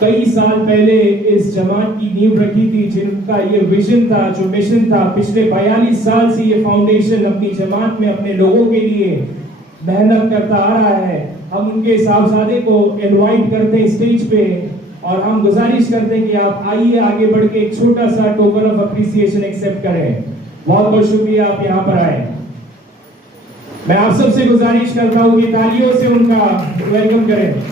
कई साल पहले इस जमात की नींव रखी थी, जिनका ये विजन था, जो मिशन था, पिछले 42 साल से ये फाउंडेशन अपनी जमात में अपने लोगों के लिए मेहनत करता आ रहा है। हम उनके साहबजादे को इनवाइट करते हैं स्टेज पे और हम गुजारिश करते हैं कि आप आइए, आगे बढ़ के एक छोटा सा टोकन ऑफ अप्रिसिएशन एक्सेप्ट करें। बहुत बहुत शुक्रिया, आप यहाँ पर आए। मैं आप सबसे गुजारिश करता हूँ कि तालियों से उनका वेलकम करें।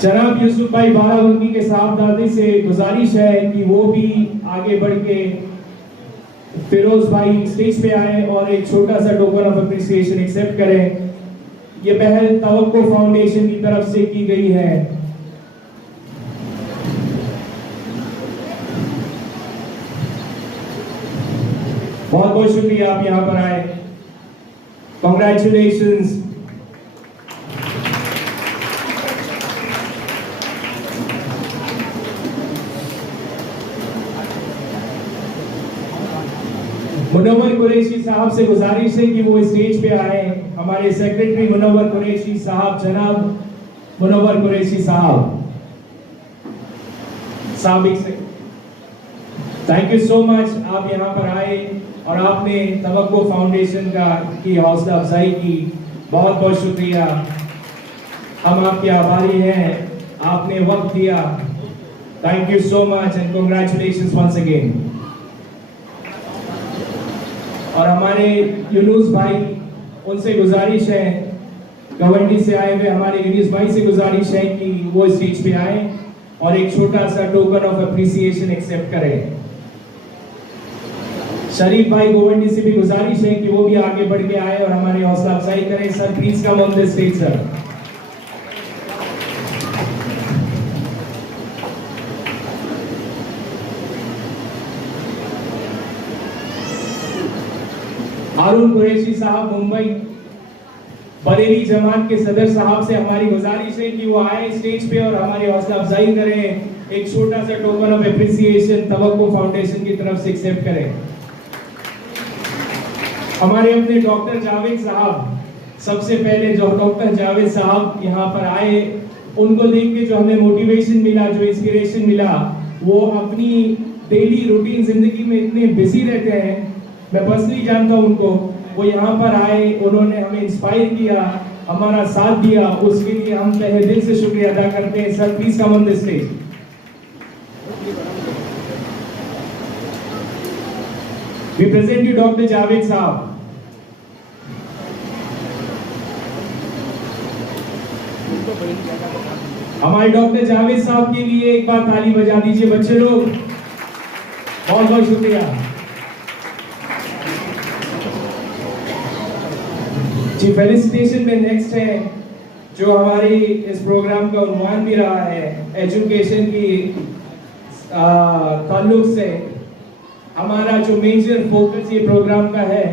जनाब यूसुफ भाई बाराबंकी के साहबजादे से गुजारिश है कि वो भी आगे बढ़ के फिरोज भाई स्टेज पे आए और एक छोटा सा टोकन ऑफ अप्रिसिएशन एक्सेप्ट करें। ये पहल तवक्को फाउंडेशन की तरफ से की गई है। बहुत बहुत शुक्रिया, आप यहाँ पर आए। कांग्रेचुलेशंस। मुनव्वर कुरैशी साहब से गुजारिश है कि वो स्टेज पे आए। हमारे सेक्रेटरी मुनव्वर कुरैशी साहब, जनाब मुनव्वर कुरैशी साहब थैंक यू सो मच, आप यहाँ पर आए और आपने तवक्को फाउंडेशन की हौसला अफजाई की। बहुत बहुत शुक्रिया, हम आपके आभारी हैं, आपने वक्त दिया। Thank you so much and congratulations once again. और हमारे यूनुस भाई, उनसे गुजारिश है, गवर्नमेंट से आए हुए हमारे यूनुस भाई से गुजारिश है कि वो स्टेज पे आए और एक छोटा सा टोकन ऑफ अप्रिसिएशन एक्सेप्ट करें। शरीफ भाई गोवंडी से भी गुजारिश है कि वो भी आगे बढ़ के आए और हमारी हौसला अफजाई करें। Sir please come on the stage sir. Haroon Qureshi Sahab Mumbai Bareilly जमात के सदर साहब से हमारी गुजारिश है कि वो आए स्टेज पे और हमारी हौसला अफजाई करें, एक छोटा सा टोकन ऑफ एप्रिसिएशन तवक्को फाउंडेशन की तरफ से एक्सेप्ट करें। हमारे अपने डॉक्टर जावेद साहब, सबसे पहले जो डॉक्टर जावेद साहब यहाँ पर आए, उनको देख के जो हमें मोटिवेशन मिला, जो इंस्पिरेशन मिला, वो अपनी डेली रूटीन जिंदगी में इतने बिजी रहते हैं, मैं पर्सनली जानता हूँ उनको। वो यहाँ पर आए, उन्होंने हमें इंस्पायर किया, हमारा साथ दिया, उसके लिए हम तहे दिल से शुक्रिया अदा करते हैं। Sir please come on the stage. We present you Dr. Javed साहब। हमारे डॉक्टर जावेद साहब के लिए एक बार ताली बजा दीजिए बच्चे लोग। बहुत बहुत शुक्रिया जी। फेलिसिटेशन में नेक्स्ट है जो हमारी इस प्रोग्राम का उन्वान भी रहा है, एजुकेशन की ताल्लुक से हमारा जो मेजर फोकस ये प्रोग्राम का है,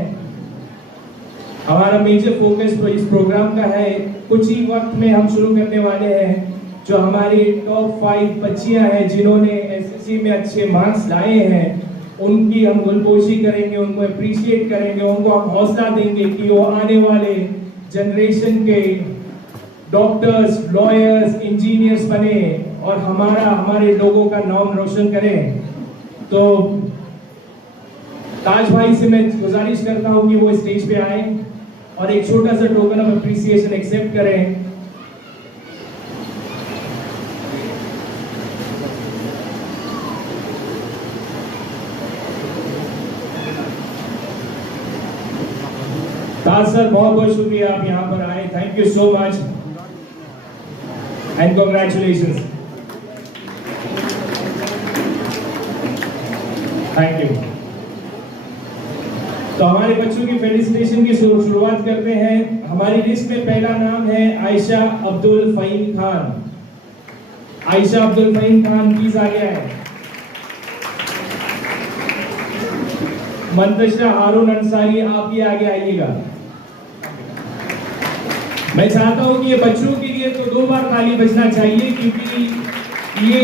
हमारा मेजर फोकस इस प्रोग्राम का है, कुछ ही वक्त में हम शुरू करने वाले हैं। जो हमारी टॉप 5 बच्चियां हैं जिन्होंने एसएससी में अच्छे मार्क्स लाए हैं, उनकी हम गुलपोशी करेंगे, उनको अप्रिशिएट करेंगे, उनको हम हौसला देंगे कि वो आने वाले जनरेशन के डॉक्टर्स, लॉयर्स, इंजीनियर्स बने और हमारे लोगों का नाम रोशन करें। तो ताज भाई से मैं गुजारिश करता हूं कि वो स्टेज पे आए और एक छोटा सा टोकन ऑफ अप्रिसिएशन एक्सेप्ट करें। ताज सर बहुत बहुत शुक्रिया आप यहाँ पर आए, thank you so much and congratulations, thank you. तो हमारे बच्चों की फेलिसिटेशन की शुरुआत करते हैं। हमारी लिस्ट में पहला नाम है आयशा अब्दुल फहीम खान। आयशा अब्दुल फहीम खान प्लीज आगे आए। मंतशा हारून अंसारी आप भी आगे आइएगा। मैं चाहता हूं कि ये बच्चों के लिए तो 2 बार ताली बजना चाहिए, क्योंकि ये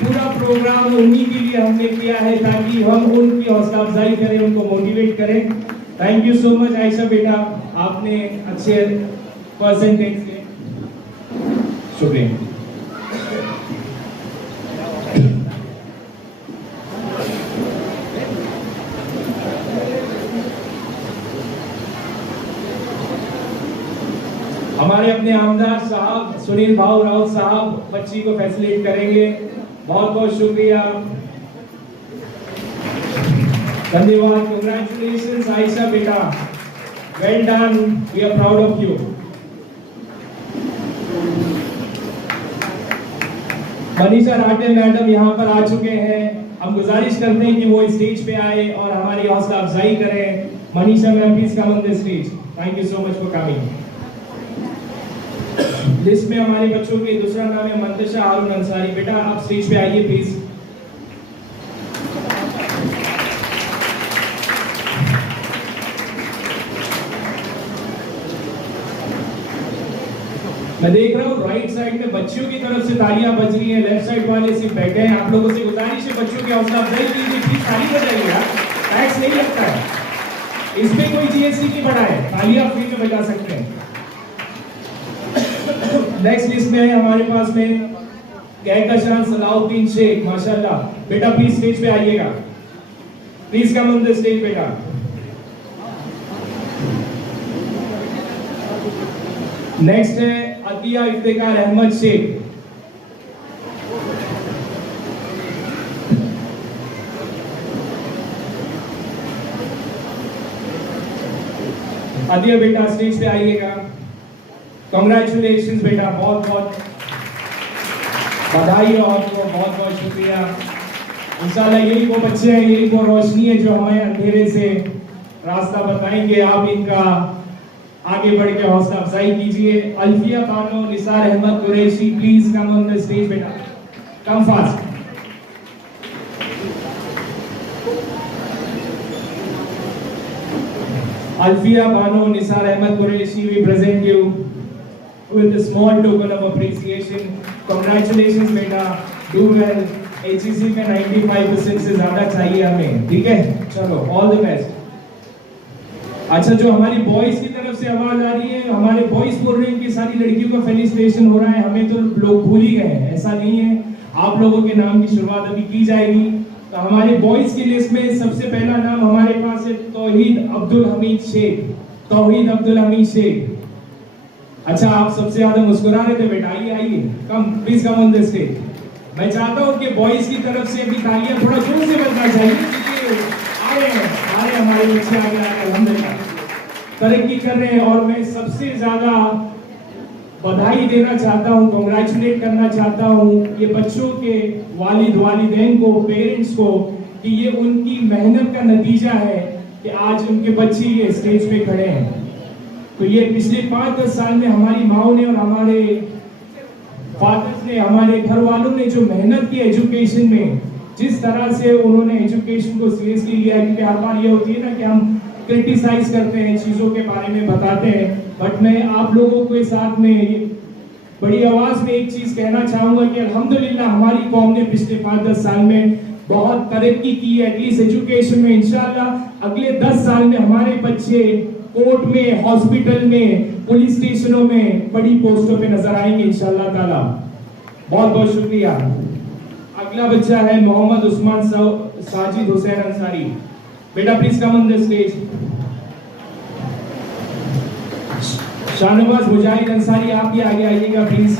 पूरा प्रोग्राम उन्हीं के लिए हमने किया है ताकि हम उनकी हौसला अफजाई करें, उनको मोटिवेट करें। Thank you so much Ayesha बेटा, आपने अच्छे परसेंटेज से, शुक्रिया। हमारे अपने आमदार साहब सुनील भाऊ राउत साहब बच्ची को फैसिलिटेट करेंगे, बहुत बहुत शुक्रिया, धन्यवाद, कांग्रेचुलेशंस आयशा बेटा, well done, we are proud of you. Manisha Rathe madam यहाँ पर आ चुके हैं, हम गुजारिश करते हैं कि वो स्टेज पे आए और हमारी हौसला अफजाई करें। Manisha ma'am please come on the stage, thank you so much for coming. List में हमारे बच्चों के दूसरा नाम है मंतशा हारून अंसारी, बेटा आप स्टेज पे आइए प्लीज। मैं देख रहा हूँ राइट साइड में बच्चियों की तरफ से तालियां बज रही हैं, लेफ्ट साइड वाले सिर्फ बैठे हैं। आप लोगों से गुजारिश है बच्चों की हौसला अफजाई कीजिए, प्लीज ताली बजाइए, टैक्स नहीं लगता है, इसमें कोई जीएसटी नहीं बढ़ा है, तालियां फ्री में बजा सकते हैं। नेक्स्ट लिस्ट में है हमारे पास में कहकशान सलाउद्दीन शेख, माशाल्लाह बेटा प्लीज स्टेज पे आइएगा, please come on the stage बेटा। नेक्स्ट है अतिया इफ्तिकार अहमद शेख, आदिया बेटा स्टेज पे आइएगा। कॉन्ग्रेचुलेशन बेटा, बहुत बहुत बधाई और आपको बहुत बहुत शुक्रिया। इंशाल्लाह यही वो बच्चे हैं, यही वो रोशनी है जो हमें अंधेरे से रास्ता बताएंगे। आप इनका आगे बढ़ के हौसला अफजाई कीजिए। Alfiya Bano Nisar Ahmad Qureshi, please come on the stage बेटा, come fast. Alfia Bano Nisar Ahmed Qureshi, we present you with a small token of appreciation. Congratulations बेटा, do well. HEC में 95% से ज़्यादा चाहिए हमें, ठीक है? चलो, all the best. अच्छा, जो हमारी बॉयज की तरफ से आवाज आ रही है, हमारे बॉयज बोल रहे हैं कि सारी लड़कियों का फेलिसिटेशन हो रहा है, हमें तो लोग भूल ही गए हैं। ऐसा नहीं है, आप लोगों के नाम की शुरुआत अभी की जाएगी। तो हमारे बॉयज की लिस्ट में सबसे पहला नाम हमारे पास है तौहीद अब्दुल हमीद शेख। तौहीद अब्दुल हमीद शेख। अच्छा, आप सबसे ज्यादा मुस्कुरा रहे थे बेटा, आइए आइए, come please come on the stage. मैं चाहता हूँ कि बॉयज की तरफ से अभी तालियां थोड़ा जोर से बजना चाहिए, क्योंकि आ रहे हैं हमारे बच्चे आगे आगे अल्हम्दुलिल्लाह तरक्की कर रहे हैं। और मैं सबसे ज्यादा बधाई देना चाहता हूँ, कांग्रेचुलेट करना चाहता हूँ ये बच्चों के वालिद वालिदैन को, पेरेंट्स को, कि ये उनकी मेहनत का नतीजा है कि आज उनके बच्चे ये स्टेज पे खड़े हैं। तो ये पिछले 5-10 साल में हमारी माओ ने और हमारे फादर्स ने, हमारे घर वालों ने जो मेहनत की एजुकेशन में, जिस तरह से उन्होंने एजुकेशन को सीरियसली लिया, क्योंकि हर बार ये होती है ना कि हम क्रिटिसाइज करते हैं, चीज़ों के बारे में बताते हैं, बट मैं आप लोगों के साथ में बड़ी आवाज़ में एक चीज़ कहना चाहूँगा कि अल्हम्दुलिल्लाह हमारी कौम ने पिछले 5-10 साल में बहुत तरक्की की है एटलीस्ट एजुकेशन में। इंशाल्लाह अगले 10 साल में हमारे बच्चे कोर्ट में, हॉस्पिटल में, पुलिस स्टेशनों में बड़ी पोस्टों पे नजर आएंगे इंशाल्लाह ताला। बहुत बहुत शुक्रिया। अगला बच्चा है मोहम्मद उस्मान साजिद हुसैन अंसारी। बेटा please come on the stage. Shahnawaz Mujahid Ansari, आप भी आगे आइएगा प्लीज।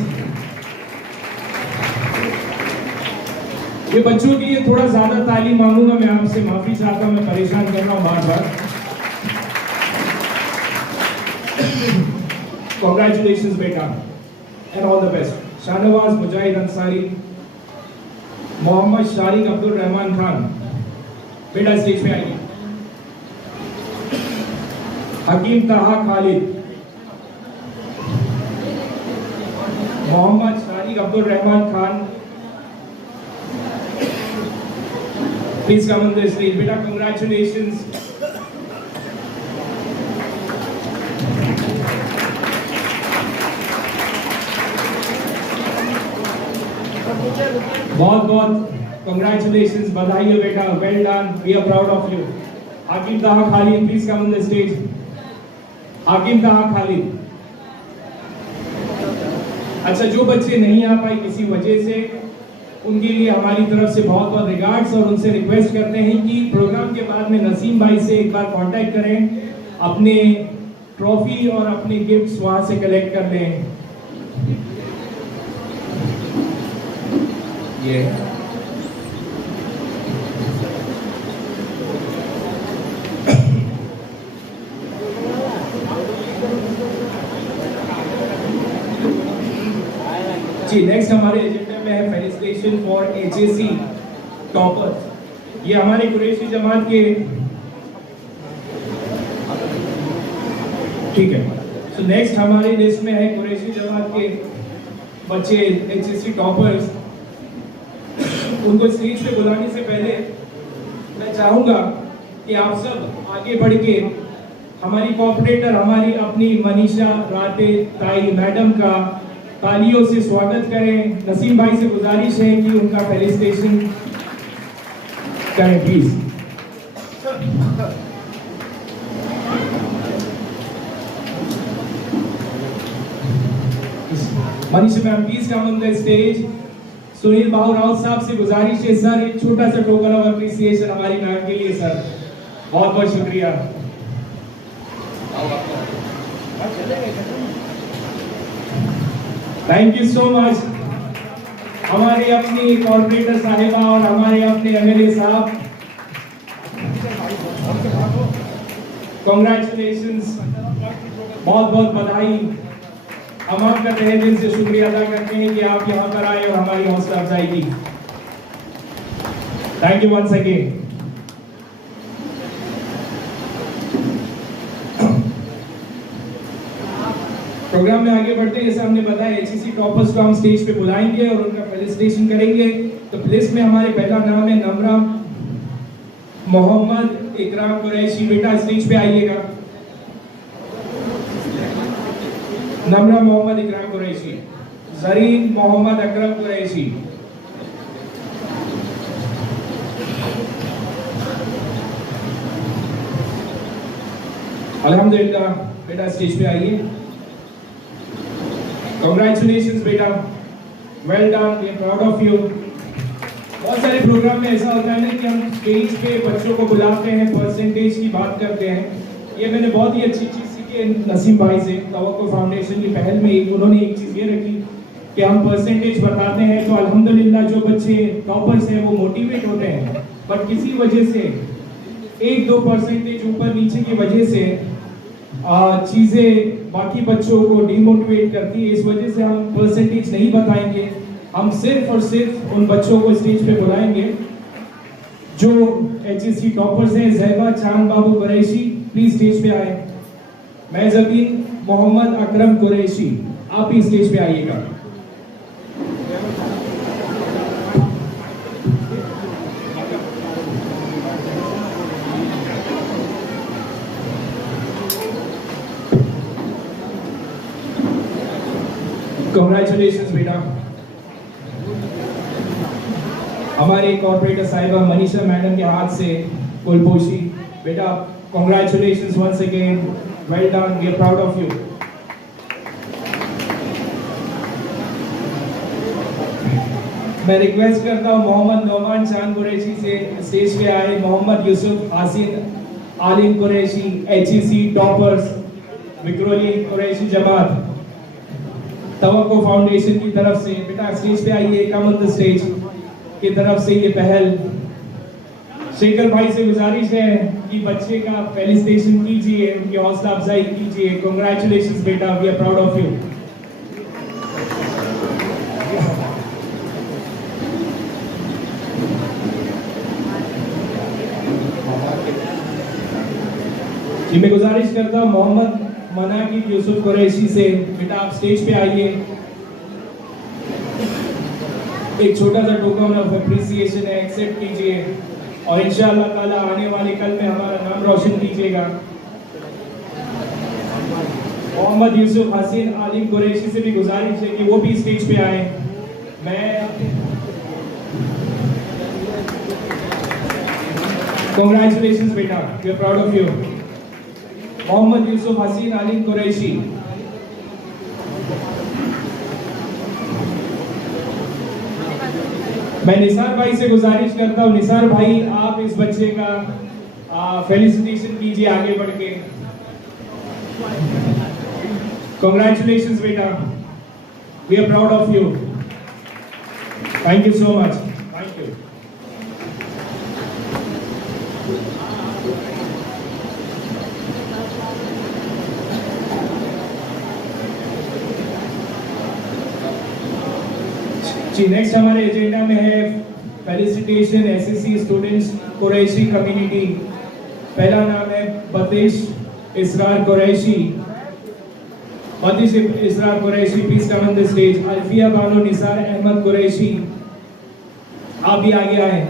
ये बच्चों के लिए थोड़ा ज्यादा तालीम मांगूंगा, मैं आपसे माफी चाहता हूं, मैं परेशान कर रहा हूं बार बार। Congratulations बेटा and all the best. Shahnawaz Mujahid Ansari. Mohammad Shariq Abdul Rahman Khan, बेटा स्टेज पे आइए। Hakim Taha Khalid. Mohammad Shariq Abdul Rahman Khan, please come on the stage. बेटा कंग्रेचुलेशंस। बहुत बहुत कंग्रेचुलेशंस, बधाई हो बेटा, well done, we are proud of you. Hakim Taha Khalid, please come on the stage. Hakim Taha Khalid. अच्छा, जो बच्चे नहीं आ पाए किसी वजह से, उनके लिए हमारी तरफ से बहुत बहुत रिगार्ड्स, और उनसे रिक्वेस्ट करते हैं कि प्रोग्राम के बाद में नसीम भाई से एक बार कांटेक्ट करें, अपने ट्रॉफी और अपने गिफ्ट्स वहां से कलेक्ट कर लें। ये जी, नेक्स्ट हमारे एजेंडा में है फेलिसिटेशन फॉर एचएससी टॉपर्स। ये हमारे कुरैशी जमात के, ठीक है। सो नेक्स्ट हमारी लिस्ट में है कुरैशी जमात के बच्चे एचएससी टॉपर्स। उनको स्टेज पे बुलाने से पहले मैं चाहूंगा कि आप सब आगे बढ़ के हमारी कोऑपरेटर, हमारी अपनी मनीषा राते ताई मैडम का तालियों से स्वागत करें। नसीम भाई से गुजारिश है कि उनका फेलिसिटेशन करें please. Manisha ma'am please come on the stage. Sunil Babu Raut Sahab से गुजारिश है सर, एक छोटा सा टोकन ऑफ अप्रिसिएशन हमारी मैम के लिए सर। बहुत बहुत शुक्रिया। Thank you so much. हमारे अपनी कॉर्पोरेटर साहिबा और हमारे अपने एमएलए साहब, कॉन्ग्रेचुलेशंस, बहुत बहुत बधाई। हम आपका तहे दिल से शुक्रिया अदा करते हैं कि आप यहाँ पर आए और हमारी हौसला अफजाई की। Thank you once again. Programme में आगे बढ़ते हैं, जैसे हमने बताया एचईसी टॉपर्स को हम स्टेज पे बुलाएंगे और उनका फेलिसिटेशन करेंगे। तो लिस्ट में हमारे पहला नाम है नमरा मोहम्मद इकराम कुरैशी। बेटा स्टेज पे आइएगा। नमरा मोहम्मद इकराम कुरैशी। जरीन मोहम्मद अकरम कुरैशी। अल्हम्दुलिल्लाह, बेटा स्टेज पे आइए। Congratulations बेटा, well done, we are proud of you। बहुत सारे प्रोग्राम में ऐसा होता है ना कि हम स्टेज पे बच्चों को बुलाते हैं, परसेंटेज की बात करते हैं। ये मैंने बहुत ही अच्छी चीज़ सीखी है नसीम भाई से। तवक्को फाउंडेशन की पहल में उन्होंने एक चीज़ ये रखी कि हम परसेंटेज बताते हैं, तो अल्हम्दुलिल्लाह जो बच्चे टॉपर्स हैं वो मोटिवेट होते हैं। बट किसी वजह से 1-2 परसेंटेज ऊपर नीचे की वजह से चीज़ें बाकी बच्चों को डिमोटिवेट करती है। इस वजह से हम परसेंटेज नहीं बताएंगे। हम सिर्फ और सिर्फ उन बच्चों को स्टेज पे बुलाएंगे जो एचएससी टॉपर्स हैं। जैबा चांद बाबू कुरैशी प्लीज स्टेज पे आए। मैज़बीन मोहम्मद अकरम कुरैशी, आप ही स्टेज पे आइएगा। Congratulations बेटा। हमारे कॉर्पोरेटर साहिबा मनीषा मैडम के हाथ से कुलपोशी। बेटा congratulations once again, well done, we are proud of you। मैं रिक्वेस्ट करता हूँ मोहम्मद नौमान चांद कुरैशी से स्टेज पे आए। मोहम्मद यूसुफ हासिन आलिम कुरैशी, एचईसी टॉपर्स विक्रोली कुरैशी जमात तवक्को फाउंडेशन की तरफ से। बेटा स्टेज पे आइए, कम ऑन द स्टेज की तरफ से ये पहल। शेखर भाई से गुजारिश है कि बच्चे का फेलिसिटेशन कीजिए, उनकी हौसला अफजाई कीजिए। कांग्रेचुलेशंस बेटा, we are proud of you. जी मैं गुजारिश करता हूँ मोहम्मद मनाकिब यूसुफ कुरैशी से, बेटा आप स्टेज पे आइए। एक छोटा सा टोकन ऑफ अप्रिसिएशन है, एक्सेप्ट कीजिए और इंशाअल्लाह ताला आने वाले कल में हमारा नाम रोशन कीजिएगा। मोहम्मद यूसुफ हसीन आलिम कुरैशी से भी गुजारिश है कि वो भी स्टेज पे आए। मैं कांग्रेचुलेशंस बेटा, we are proud of you. Mohammad Yusuf Haseen Alim Qureshi. मैं निसार भाई से गुजारिश करता हूँ, निसार भाई आप इस बच्चे का फेलिसिटेशन कीजिए आगे बढ़ के। कांग्रेचुलेशंस बेटा, we are proud of you. Thank you so much, thank you. जी नेक्स्ट हमारे एजेंडा में है felicitation SSC students Qureshi community. पहला नाम है Batish Israr Qureshi. Batish Israr Qureshi please come on the stage. Alfiya Bano Nisar Ahmad Qureshi, आप भी आगे आए।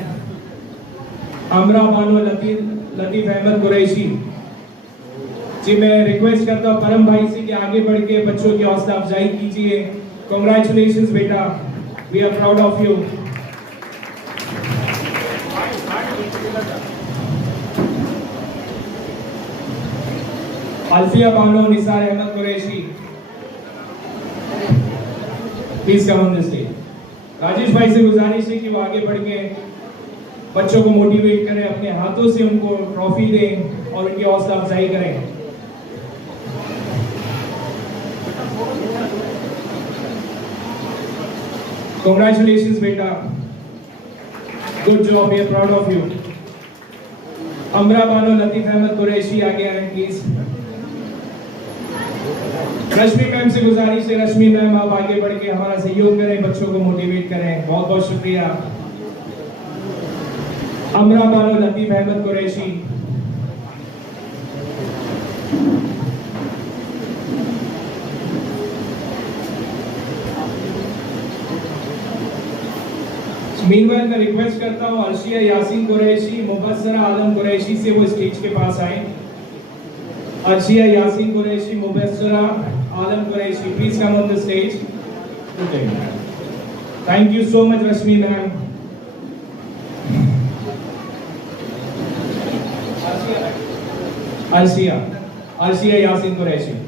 अमरा बानो लतीफ अहमद कुरैशी। जी मैं रिक्वेस्ट करता हूँ करम भाई से कि आगे बढ़ के बच्चों की हौसला अफजाई कीजिए। कांग्रेचुलेशंस बेटा, we are proud of you। Alfiya Bano Nisar Ahmad Qureshi, please come on the stage. Rajesh भाई से गुजारिश है कि वो आगे बढ़ के बच्चों को मोटिवेट करें, अपने हाथों से उनको ट्रॉफी दें और उनकी हौसला अफजाई करें। Congratulations बेटा, good job, we are proud of you। अमरा बानो लतीफ अहमद कुरैशी आगे आए प्लीज। रश्मि मैम से गुजारिश है, रश्मि मैम आप आगे बढ़ के हमारा सहयोग करें, बच्चों को मोटिवेट करें। बहुत बहुत शुक्रिया। अमरा बानो लतीफ अहमद कुरैशी। मीनवाइल मैं रिक्वेस्ट करता हूँ अर्शिया यासीन कुरैशी, मुबस्सरा आलम कुरैशी से वो स्टेज के पास आए। Arshiya Yasin Qureshi, Mubassira Alam Qureshi, please come on the stage. Thank you so much Rashmi ma'am. Arshiya Yasin Qureshi,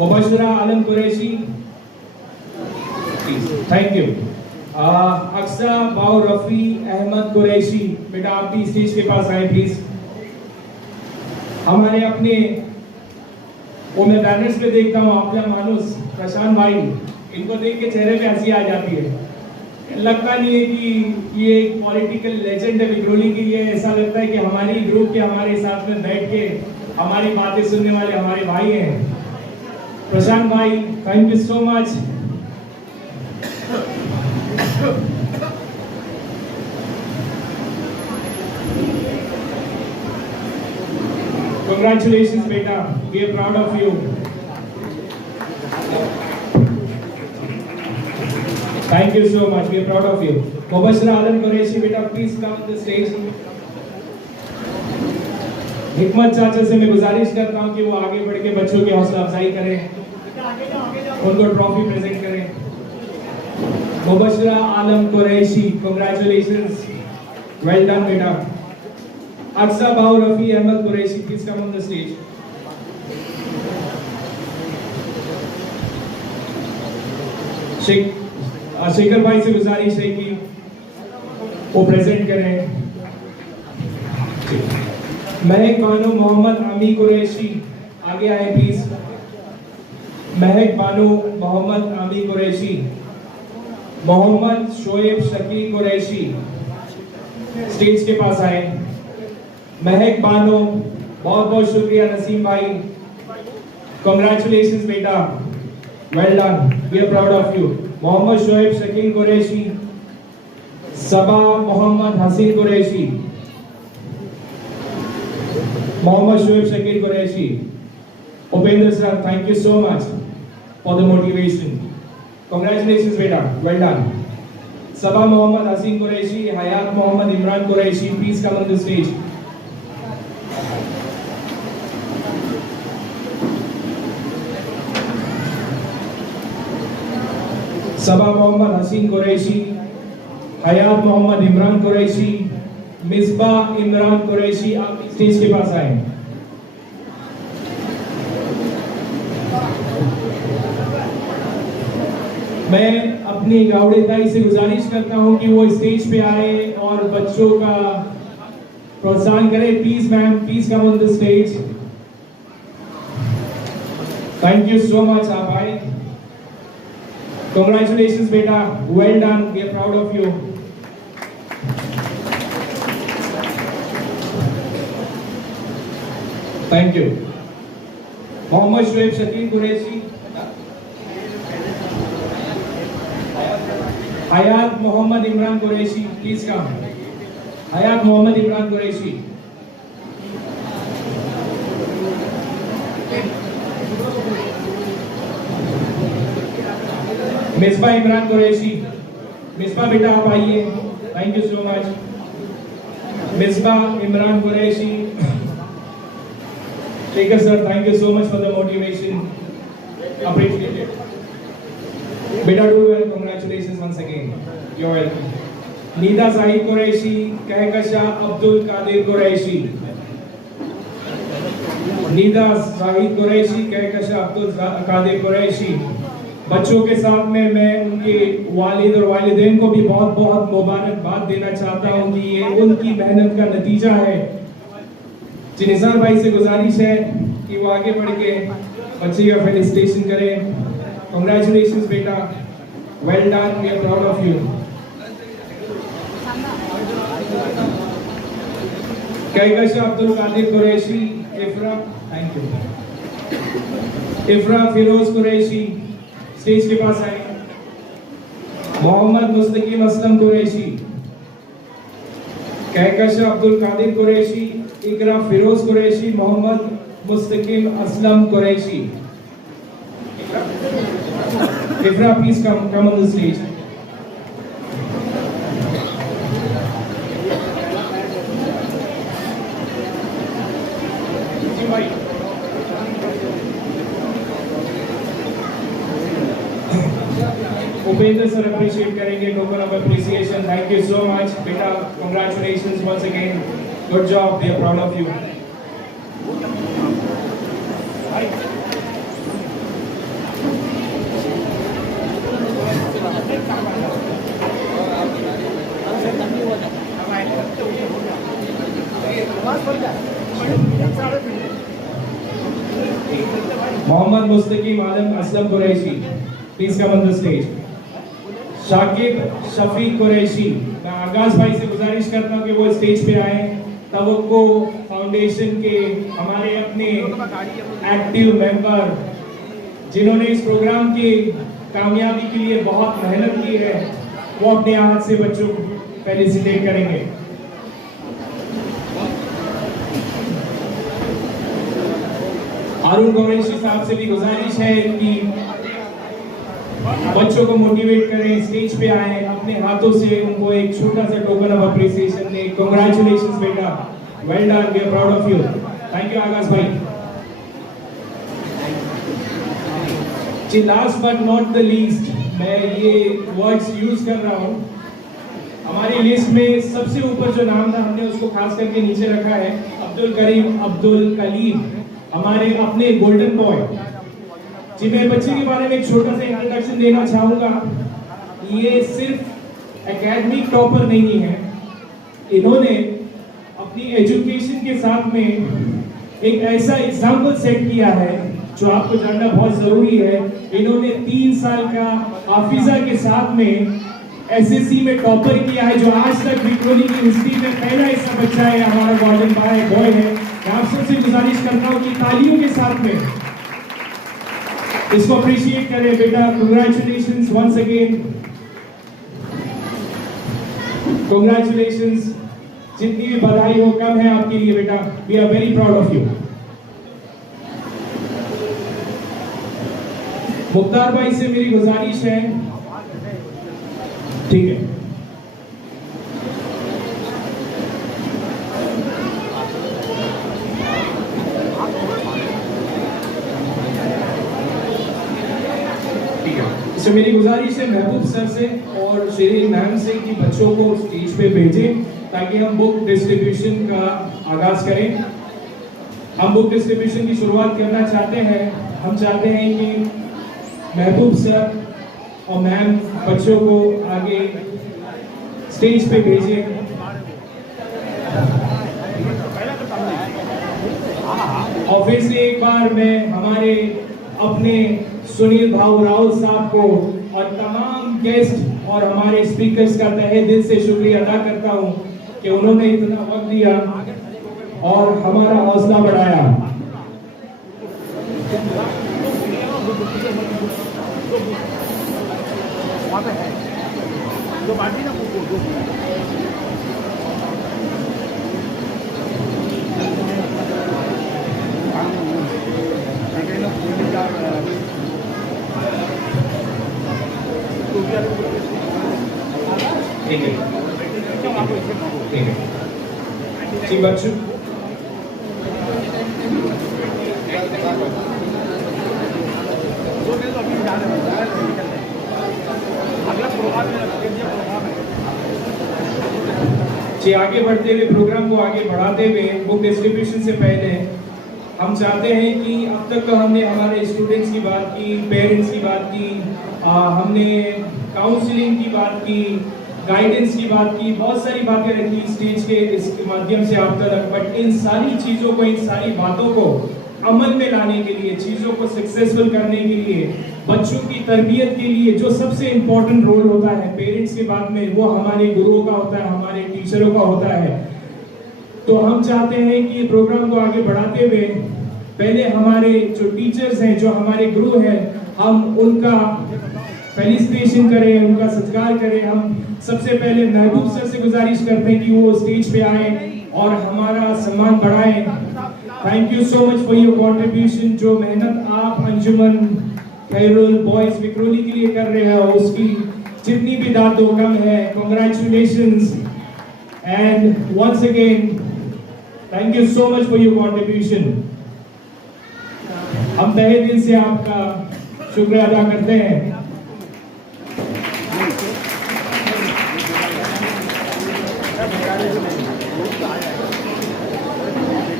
Mubassira Alam Qureshi, thank you. Aqsa Bau Rafi Ahmad Qureshi, बेटा आप भी स्टेज के पास आए प्लीज। हमारे अपने वो मैं बैनर्स पे देखता हूँ आपका मानुस प्रशांत भाई, इनको देख के चेहरे पे हंसी आ जाती है। लगता नहीं है कि ये एक पॉलिटिकल लेजेंड है विक्रोली के लिए, ऐसा लगता है कि हमारी ग्रुप के हमारे साथ में बैठ के हमारी बातें सुनने वाले हमारे भाई हैं। प्रशांत भाई thank you so much. Congratulations, beta. We are proud of you. Thank you so much. We are proud of you. Mubasshira Alam Qureshi, beta, please come to the stage. हिकमत चाचा से मैं गुजारिश करता हूँ कि वो आगे बढ़ के बच्चों की हौसला अफजाई करें, उनको ट्रॉफी प्रेजेंट करें। मुबस्सिरा आलम Qureshi, congratulations, well done beta. Aqsa Bau Rafi Ahmad Qureshi, please come on the stage. Shekhar भाई से गुजारिश है कि वो प्रेजेंट करें। महक बानो मोहम्मद अमी कुरैशी आगे आए प्लीज। महक बानो मोहम्मद अमी कुरैशी। मोहम्मद शोएब शकील कुरैशी स्टेज के पास आए। महक बानो, बहुत बहुत शुक्रिया नसीम भाई, कांग्रेचुलेशंस बेटा, well done, we are proud of you. Mohammad Shoaib Shakeel Qureshi, Saba Mohammad Haseen Qureshi, Mohammad Shoaib Shakeel Qureshi, Upendra sir thank you so much for the motivation, congratulations बेटा, well done. Saba Mohammad Haseen Qureshi, Hayat Mohammad Imran Qureshi, please come on the stage. Saba Mohammad Haseen Qureshi, Hayat Mohammad Imran Qureshi, Misbah Imran Qureshi, आप स्टेज के पास आए। मैं अपनी गावड़े ताई से गुजारिश करता हूं कि वो स्टेज पे आए और बच्चों का प्रोत्साहन करें। Please ma'am, please come on the stage. Thank you so much, आप आए। Congratulations beta, well done, we are proud of you. Thank you. Mohammad Shoaib Shakeel Qureshi, Hayat Mohammad Imran Qureshi, please come. Hayat Mohammad Imran Qureshi, Misbah Imran Qureshi, Misbah बेटा आप आइए, thank you so much. Misbah Imran Qureshi, Shekhar sir thank you so much for the motivation, appreciated बेटा, do well, congratulations once again, you are welcome. Nida Zahid Qureshi, Kahkasha Abdul Qadir Qureshi, Nida Zahid Qureshi, Kahkasha Abdul Qadir Qureshi. बच्चों के साथ में मैं उनके वालिद और वालिदैन को भी बहुत बहुत मुबारकबाद देना चाहता हूं कि ये उनकी मेहनत का नतीजा है। निसार भाई से गुजारिश है कि वो आगे बढ़ के बच्चे का फेलिसिटेशन करें। कांग्रेचुलेशंस बेटा, well done, we are proud of you. Kaikash Abdul Qadir Qureshi, Ifra, thank you. Ifra Firoz Qureshi stage के पास आए। मोहम्मद मुस्तकीम असलम कुरैशी, कैकश अब्दुल कादिर कुरैशी, इकरा Firoz Qureshi, Mohammad Mustaqeem Aslam Qureshi. Ifra please come on the stage। Upendra sir appreciate करेंगे, token of appreciation. Thank you so much बेटा, congratulations once again, good job, we are proud of you. Mohammad Mustaqeem Alam Aslam Qureshi, please come on the stage. Shakib Shafiq Qureshi, मैं आगाज भाई से गुजारिश करता हूं कि वो स्टेज पे आए। तवक्को फाउंडेशन के हमारे अपने एक्टिव मेंबर जिन्होंने इस प्रोग्राम की कामयाबी के लिए बहुत मेहनत की है, वो अपने हाथ से बच्चों को फेलिसिटेट करेंगे। हारून कुरैशी साहब से भी गुजारिश है कि बच्चों को मोटिवेट करें, स्टेज पे आए, अपने हाथों से उनको एक छोटा सा टोकन ऑफ अप्रिसिएशन दें। कांग्रेचुलेशंस बेटा, well done, we are proud of you. Thank you Aagaz भाई ji. Last but not the least, मैं ये वर्ड्स यूज कर रहा हूँ, हमारी लिस्ट में सबसे ऊपर जो नाम था हमने उसको खास करके नीचे रखा है, अब्दुल करीम अब्दुल कलीम, हमारे अपने गोल्डन बॉय जी। मैं बच्चे के बारे में एक छोटा सा इंट्रोडक्शन देना चाहूंगा। ये सिर्फ एकेडमिक टॉपर नहीं है, इन्होंने अपनी एजुकेशन के साथ में एक ऐसा एग्जाम्पल सेट किया है जो आपको जानना बहुत जरूरी है। इन्होंने 3 साल का हाफिजा के साथ में एसएससी में टॉपर किया है, जो आज तक विक्रोली की हिस्ट्री में पहला ऐसा बच्चा है, हमारा गोल्डन बॉय है। मैं आप सबसे गुजारिश करता हूँ कि तालियों के साथ में इसको अप्रिशिएट करें बेटा। कांग्रेचुलेशंस वंस अगेन, कांग्रेचुलेशंस, जितनी भी बधाई हो कम है आपके लिए बेटा, we are very proud of you. Mukhtar भाई से मेरी गुजारिश है, ठीक है, तो मेरी गुजारिश है महबूब सर से और शेरीन मैम से कि बच्चों को स्टेज पे भेजें ताकि हम बुक डिस्ट्रीब्यूशन का आगाज करें। हम बुक डिस्ट्रीब्यूशन की शुरुआत करना चाहते हैं। हम चाहते हैं कि महबूब सर और मैम बच्चों को आगे स्टेज पे भेजें। और फिर से एक बार मैं हमारे अपने सुनील भाऊ राव साहब को और तमाम गेस्ट और हमारे स्पीकर्स का तहे दिल से शुक्रिया अदा करता हूं कि उन्होंने इतना वक्त दिया और हमारा हौसला बढ़ाया। ठीक है जी बच्चों, जी आगे बढ़ते हुए प्रोग्राम को आगे बढ़ाते हुए बुक डिस्ट्रीब्यूशन से पहले हम चाहते हैं कि अब तक तो हमने हमारे स्टूडेंट्स की बात की, पेरेंट्स की बात की, हमने काउंसलिंग की बात की, गाइडेंस की बात की, बहुत सारी बातें रखी स्टेज के इस माध्यम से आप तक। बट इन सारी चीज़ों को, इन सारी बातों को अमल में लाने के लिए, चीज़ों को सक्सेसफुल करने के लिए, बच्चों की तरबियत के लिए जो सबसे इम्पोर्टेंट रोल होता है पेरेंट्स के बाद में, वो हमारे गुरुओं का होता है, हमारे टीचरों का होता है। तो हम चाहते हैं कि प्रोग्राम को आगे बढ़ाते हुए पहले हमारे जो टीचर्स हैं, जो हमारे गुरु हैं, हम उनका फेलिसिटेशन करें, उनका सत्कार करें। हम सबसे पहले महबूब सर से गुजारिश करते हैं कि वो स्टेज पे आए और हमारा सम्मान बढ़ाएं। Thank you so much for your contribution. जो मेहनत आप अंजुमन खैरुल बॉयज विक्रोली के लिए कर रहे हो, उसकी जितनी भी दाद दो कम है। Congratulations and once again thank you so much for your contribution. हम तहे दिल से आपका शुक्रिया अदा करते हैं।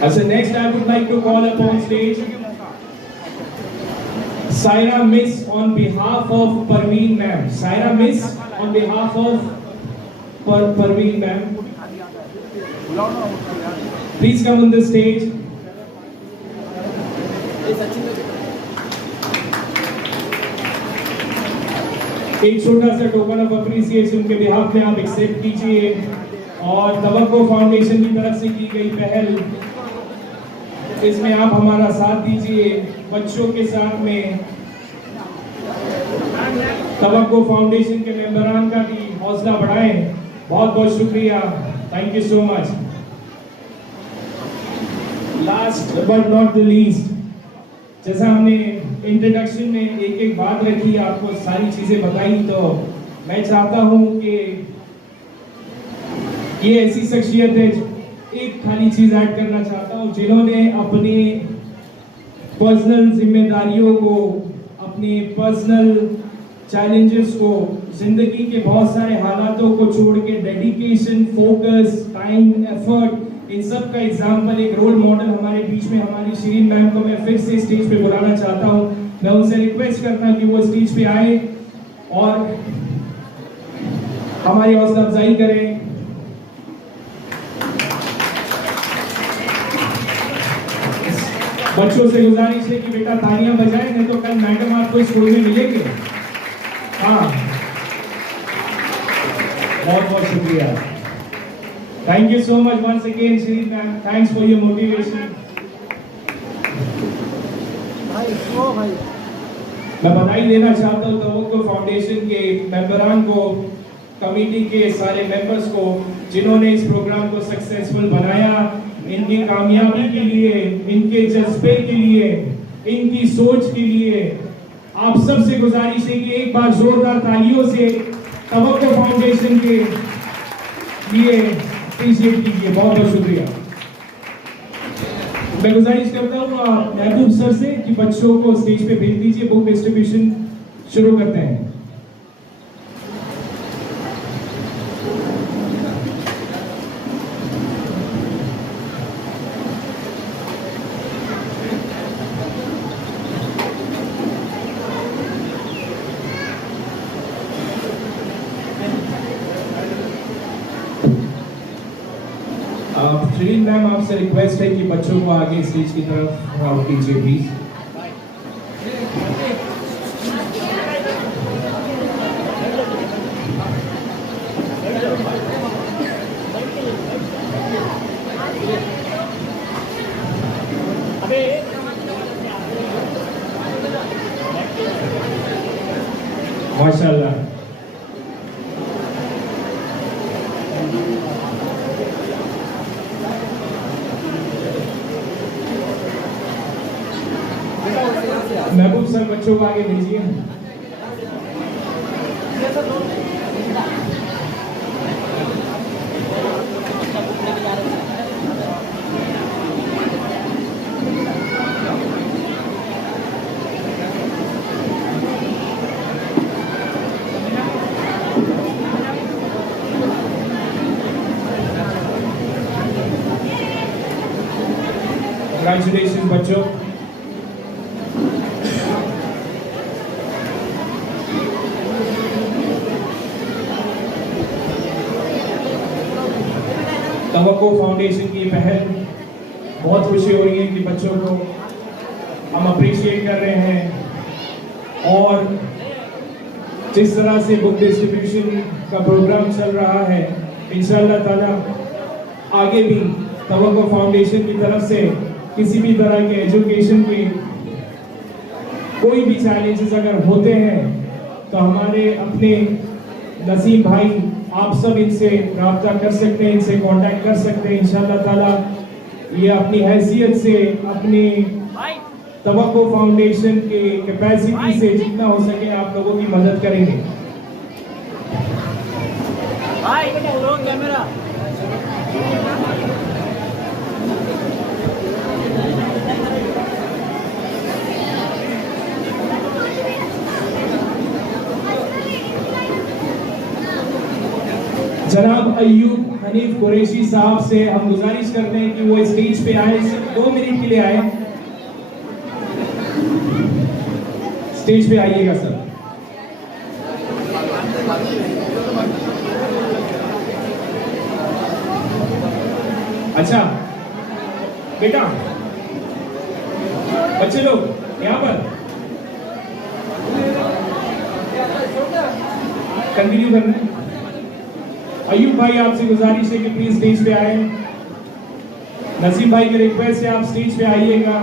As a next, I would like to call upon stage Saira Miss on behalf of Parveen ma'am. Saira Miss on behalf of Parveen ma'am. Please come on the stage. एक छोटा सा टोकन ऑफ अप्रिसिएशन के behalf में आप accept कीजिए और तवक्को foundation की तरफ से की गई पहल, इसमें आप हमारा साथ दीजिए। बच्चों के साथ में तवक्को फाउंडेशन के मेंबरान का भी हौसला बढ़ाएं। बहुत बहुत शुक्रिया, thank you so much. Last but not the least, जैसा हमने इंट्रोडक्शन में एक एक बात रखी, आपको सारी चीजें बताई, तो मैं चाहता हूं कि ये ऐसी शख्सियत है, एक खाली चीज ऐड करना चाहता हूं, जिन्होंने अपनी पर्सनल जिम्मेदारियों को, अपने पर्सनल चैलेंजेस को, जिंदगी के बहुत सारे हालातों को छोड़ के डेडिकेशन, फोकस, टाइम, एफर्ट, इन सब का एग्जाम्पल, एक रोल मॉडल हमारे बीच में हमारी शिरीन मैम को मैं फिर से स्टेज पे बुलाना चाहता हूं। मैं उनसे रिक्वेस्ट करता हूं कि वो स्टेज पे आए और हमारी हौसला अफजाई करें। बच्चों से गुजारिश है कि बेटा तालियां बजाएं, नहीं तो कल मैडम आपको स्कूल में मिलेंगे। हाँ, बहुत बहुत शुक्रिया, thank you so much once again Shirin ma'am, thanks for your motivation. मैं बधाई देना चाहता हूँ तवक्को फाउंडेशन के मेंबरान को, कमेटी के सारे मेंबर्स को, जिन्होंने इस प्रोग्राम को सक्सेसफुल बनाया। इनकी कामयाबी के लिए, इनके जज्बे के लिए, इनकी सोच के लिए आप सबसे गुजारिश है कि एक बार जोरदार तालियों से तवक्को फाउंडेशन के लिए अप्रिशिएट कीजिए। बहुत बहुत शुक्रिया। मैं गुजारिश करता हूँ महबूब सर से कि बच्चों को स्टेज पे भेज दीजिए। बुक डिस्ट्रीब्यूशन शुरू करते हैं। शिरीन मैम, आपसे रिक्वेस्ट है कि बच्चों को आगे स्टेज की तरफ राउंड कीजिए प्लीज। माशाल्लाह, महबूब सर बच्चों को आगे भेजिए। Congratulations बच्चों। तवक्को फाउंडेशन की पहल, बहुत खुशी हो रही है कि बच्चों को हम अप्रिशिएट कर रहे हैं और जिस तरह से बुक डिस्ट्रीब्यूशन का प्रोग्राम चल रहा है, इंशाअल्लाह ताला आगे भी तवक्को फाउंडेशन की तरफ से किसी भी तरह के एजुकेशन के कोई भी चैलेंजेस अगर होते हैं तो हमारे अपने नसीम भाई आप सब इनसे रब्ता कर सकते हैं, इनसे कांटेक्ट कर सकते हैं। इंशाल्लाह ताला ये अपनी हैसियत से, अपनी तवक्को फाउंडेशन के कैपेसिटी से जितना हो सके आप लोगों की मदद करेंगे। जनाब अय्यूब हनीफ कुरैशी साहब से हम गुजारिश करते हैं कि वो स्टेज पे आए, सिर्फ 2 मिनट के लिए आए। स्टेज पे आइएगा सर। अच्छा बेटा, बच्चे लोग यहाँ पर कंटिन्यू करना है। अयूब भाई आपसे गुजारिश है कि प्लीज स्टेज पे आए। नसीम भाई की रिक्वेस्ट है आप स्टेज पे आइएगा।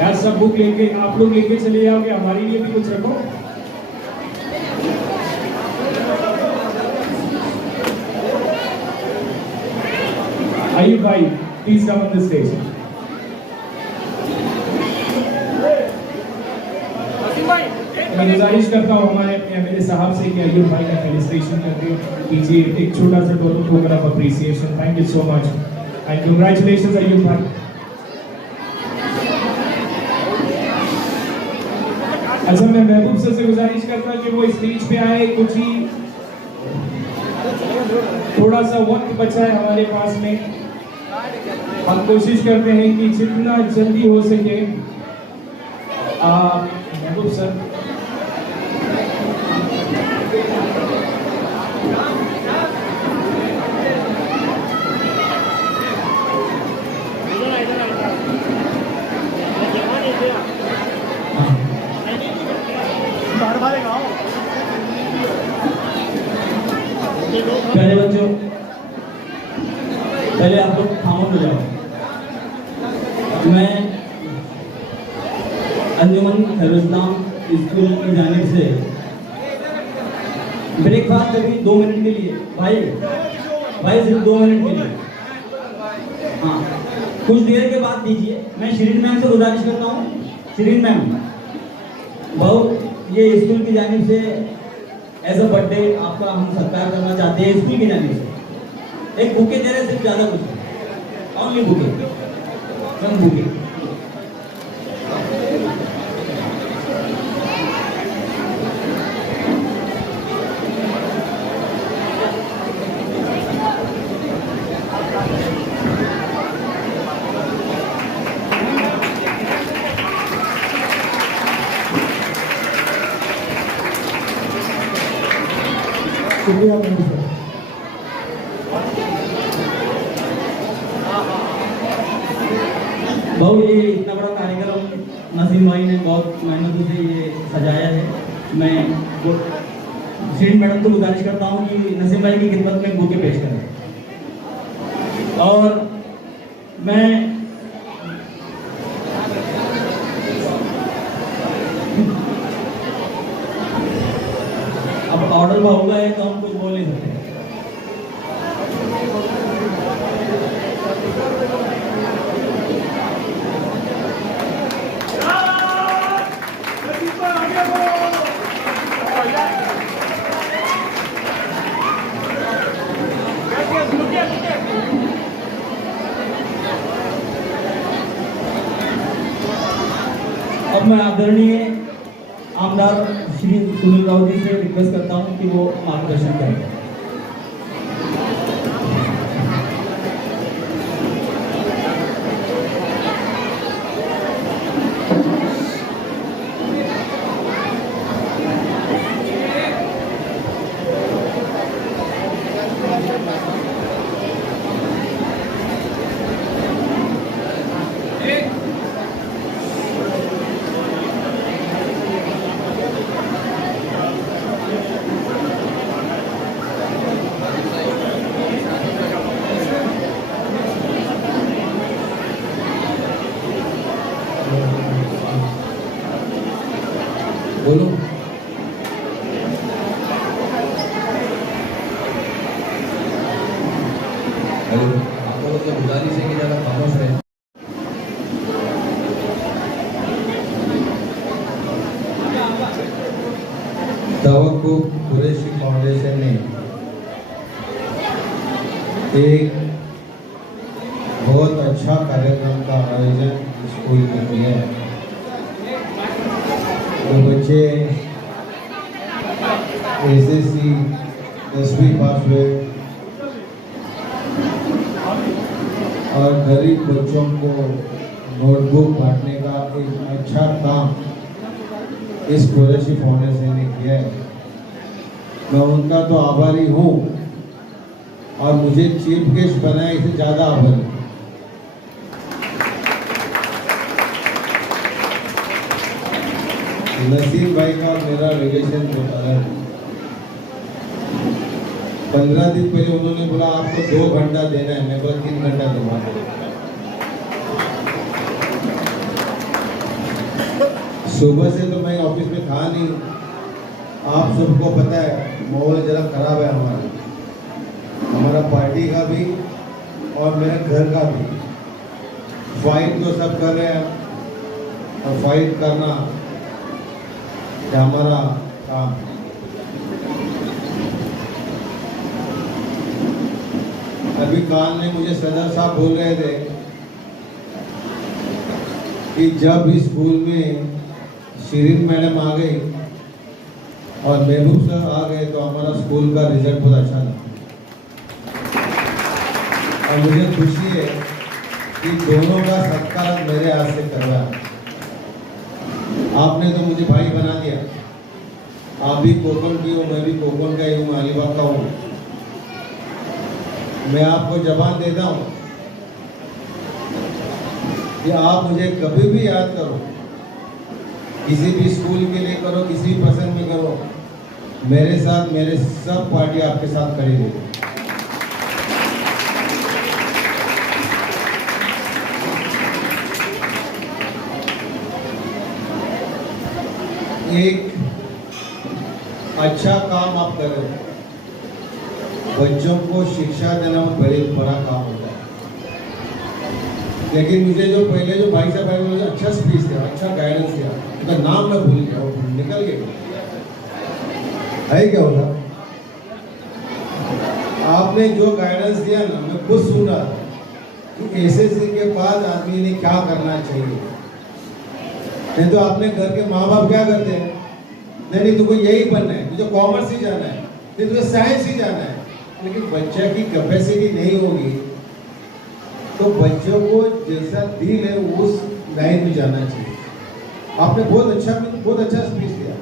यार सब बुक लेके आप लोग लेके चले जाओगे, हमारे लिए भी कुछ रखो। अयूब भाई please come on the stage. मैं गुजारिश करता हूँ हमारे एमएलए साहब से कि अयूब भाई का फेलिसिटेशन करके कीजिए एक छोटा सा token of appreciation. Thank you so much and congratulations Ayub भाई। अच्छा मैं महबूब सर से गुजारिश करता हूँ कि वो स्टेज पे आए, कुछ ही थोड़ा सा वक्त बचा है हमारे पास में। हम कोशिश करते हैं कि जितना जल्दी हो सके महबूब सर पहले बच्चों, पहले आप लोग खामोश हो जाओ। मैं अंजुमन खैरुल-इस्लाम स्कूल की जानिब से ब्रेकफास्ट अभी 2 मिनट के लिए भाई सिर्फ 2 मिनट के लिए, हाँ कुछ देर के बाद दीजिए। मैं शिरीन मैम से गुजारिश करता हूँ, शिरीन मैम बहुत ये स्कूल की जानिब से एज अ बर्थडे आपका हम सत्कार करना चाहते हैं स्कूल की जानिब से। एक बुके दे रहे, सिर्फ ज़्यादा कुछ, ओनली बुके, वन बुके। शुक्रिया मैम सर। बहुत ये इतना बड़ा कार्यक्रम नसीम भाई ने बहुत मेहनत से ये सजाया है। मैं श्री मैडम को गुजारिश करता हूँ कि नसीम भाई की खिदमत में बुके पेश करें। और मैं अब ऑर्डर होगा है तो हम कुछ बोल नहीं सकते। अब मैं आदरणीय आमदार श्री सुनील राव जी से रिक्वेस्ट करता हूं कि वो मार्गदर्शन करें। बोलो। हेलो, आपको तो गुजारिश है कि ज़्यादा खामोश रहे। तवक्कुफ कुरैशी फाउंडेशन ने एक बहुत अच्छा कार्यक्रम का आयोजन स्कूल में किया है। तो बच्चे एसएससी 10वीं पास हुए और गरीब बच्चों को नोटबुक बांटने का एक अच्छा काम इस कुरैशी फाउंडेशन ने किया है। मैं उनका तो आभारी हूँ और मुझे चीफ गेस्ट बनाए इससे ज़्यादा आभारी। नसीम भाई का और मेरा रिलेशन बहुत अलग है। 15 दिन पहले उन्होंने बोला आपको 2 घंटा देना है, मैं बोला 3 घंटा दूंगा। सुबह से तो मैं ऑफिस में था नहीं। आप सबको पता है माहौल जरा खराब है हमारा पार्टी का भी और मेरे घर का भी। फाइट तो सब कर रहे हैं और फाइट करना ये हमारा काम। अभी काल ने मुझे सदर साहब बोल रहे थे कि जब इस स्कूल में शिरीन मैडम आ गई और महबूब सर आ गए तो हमारा स्कूल का रिजल्ट बहुत अच्छा था। और मुझे खुशी है कि दोनों का सत्कार मेरे हाथ से करवाया। आपने तो मुझे भाई बना दिया। आप भी कोकण की हो, मैं भी कोकण का ही हूँ, अलीबाग का हूँ। मैं आपको जबान देता हूँ कि आप मुझे कभी भी याद करो, किसी भी स्कूल के लिए करो, किसी भी प्रसंग में करो, मेरे साथ मेरे सब पार्टी आपके साथ खड़ी रहेगी। एक अच्छा काम आप कर रहे हो। बच्चों को शिक्षा देना बड़ा काम होता है। लेकिन मुझे जो पहले जो भाई साहब आए मुझे अच्छा स्पीच दिया, अच्छा गाइडेंस दिया, उनका नाम मैं भूल गया, वो निकल गया है। क्या होता आपने जो गाइडेंस दिया ना, मैं खुद सुन रहा था कि एसएससी के बाद आदमी ने क्या करना चाहिए। नहीं तो अपने घर के माँ बाप क्या करते हैं, नहीं तुमको यही बनना है, तुझे कॉमर्स ही जाना है, नहीं तुझे साइंस ही जाना है। लेकिन बच्चे की कैपेसिटी नहीं होगी तो बच्चों को जैसा दिल है उस लाइन में जाना चाहिए। आपने बहुत अच्छा स्पीच दिया।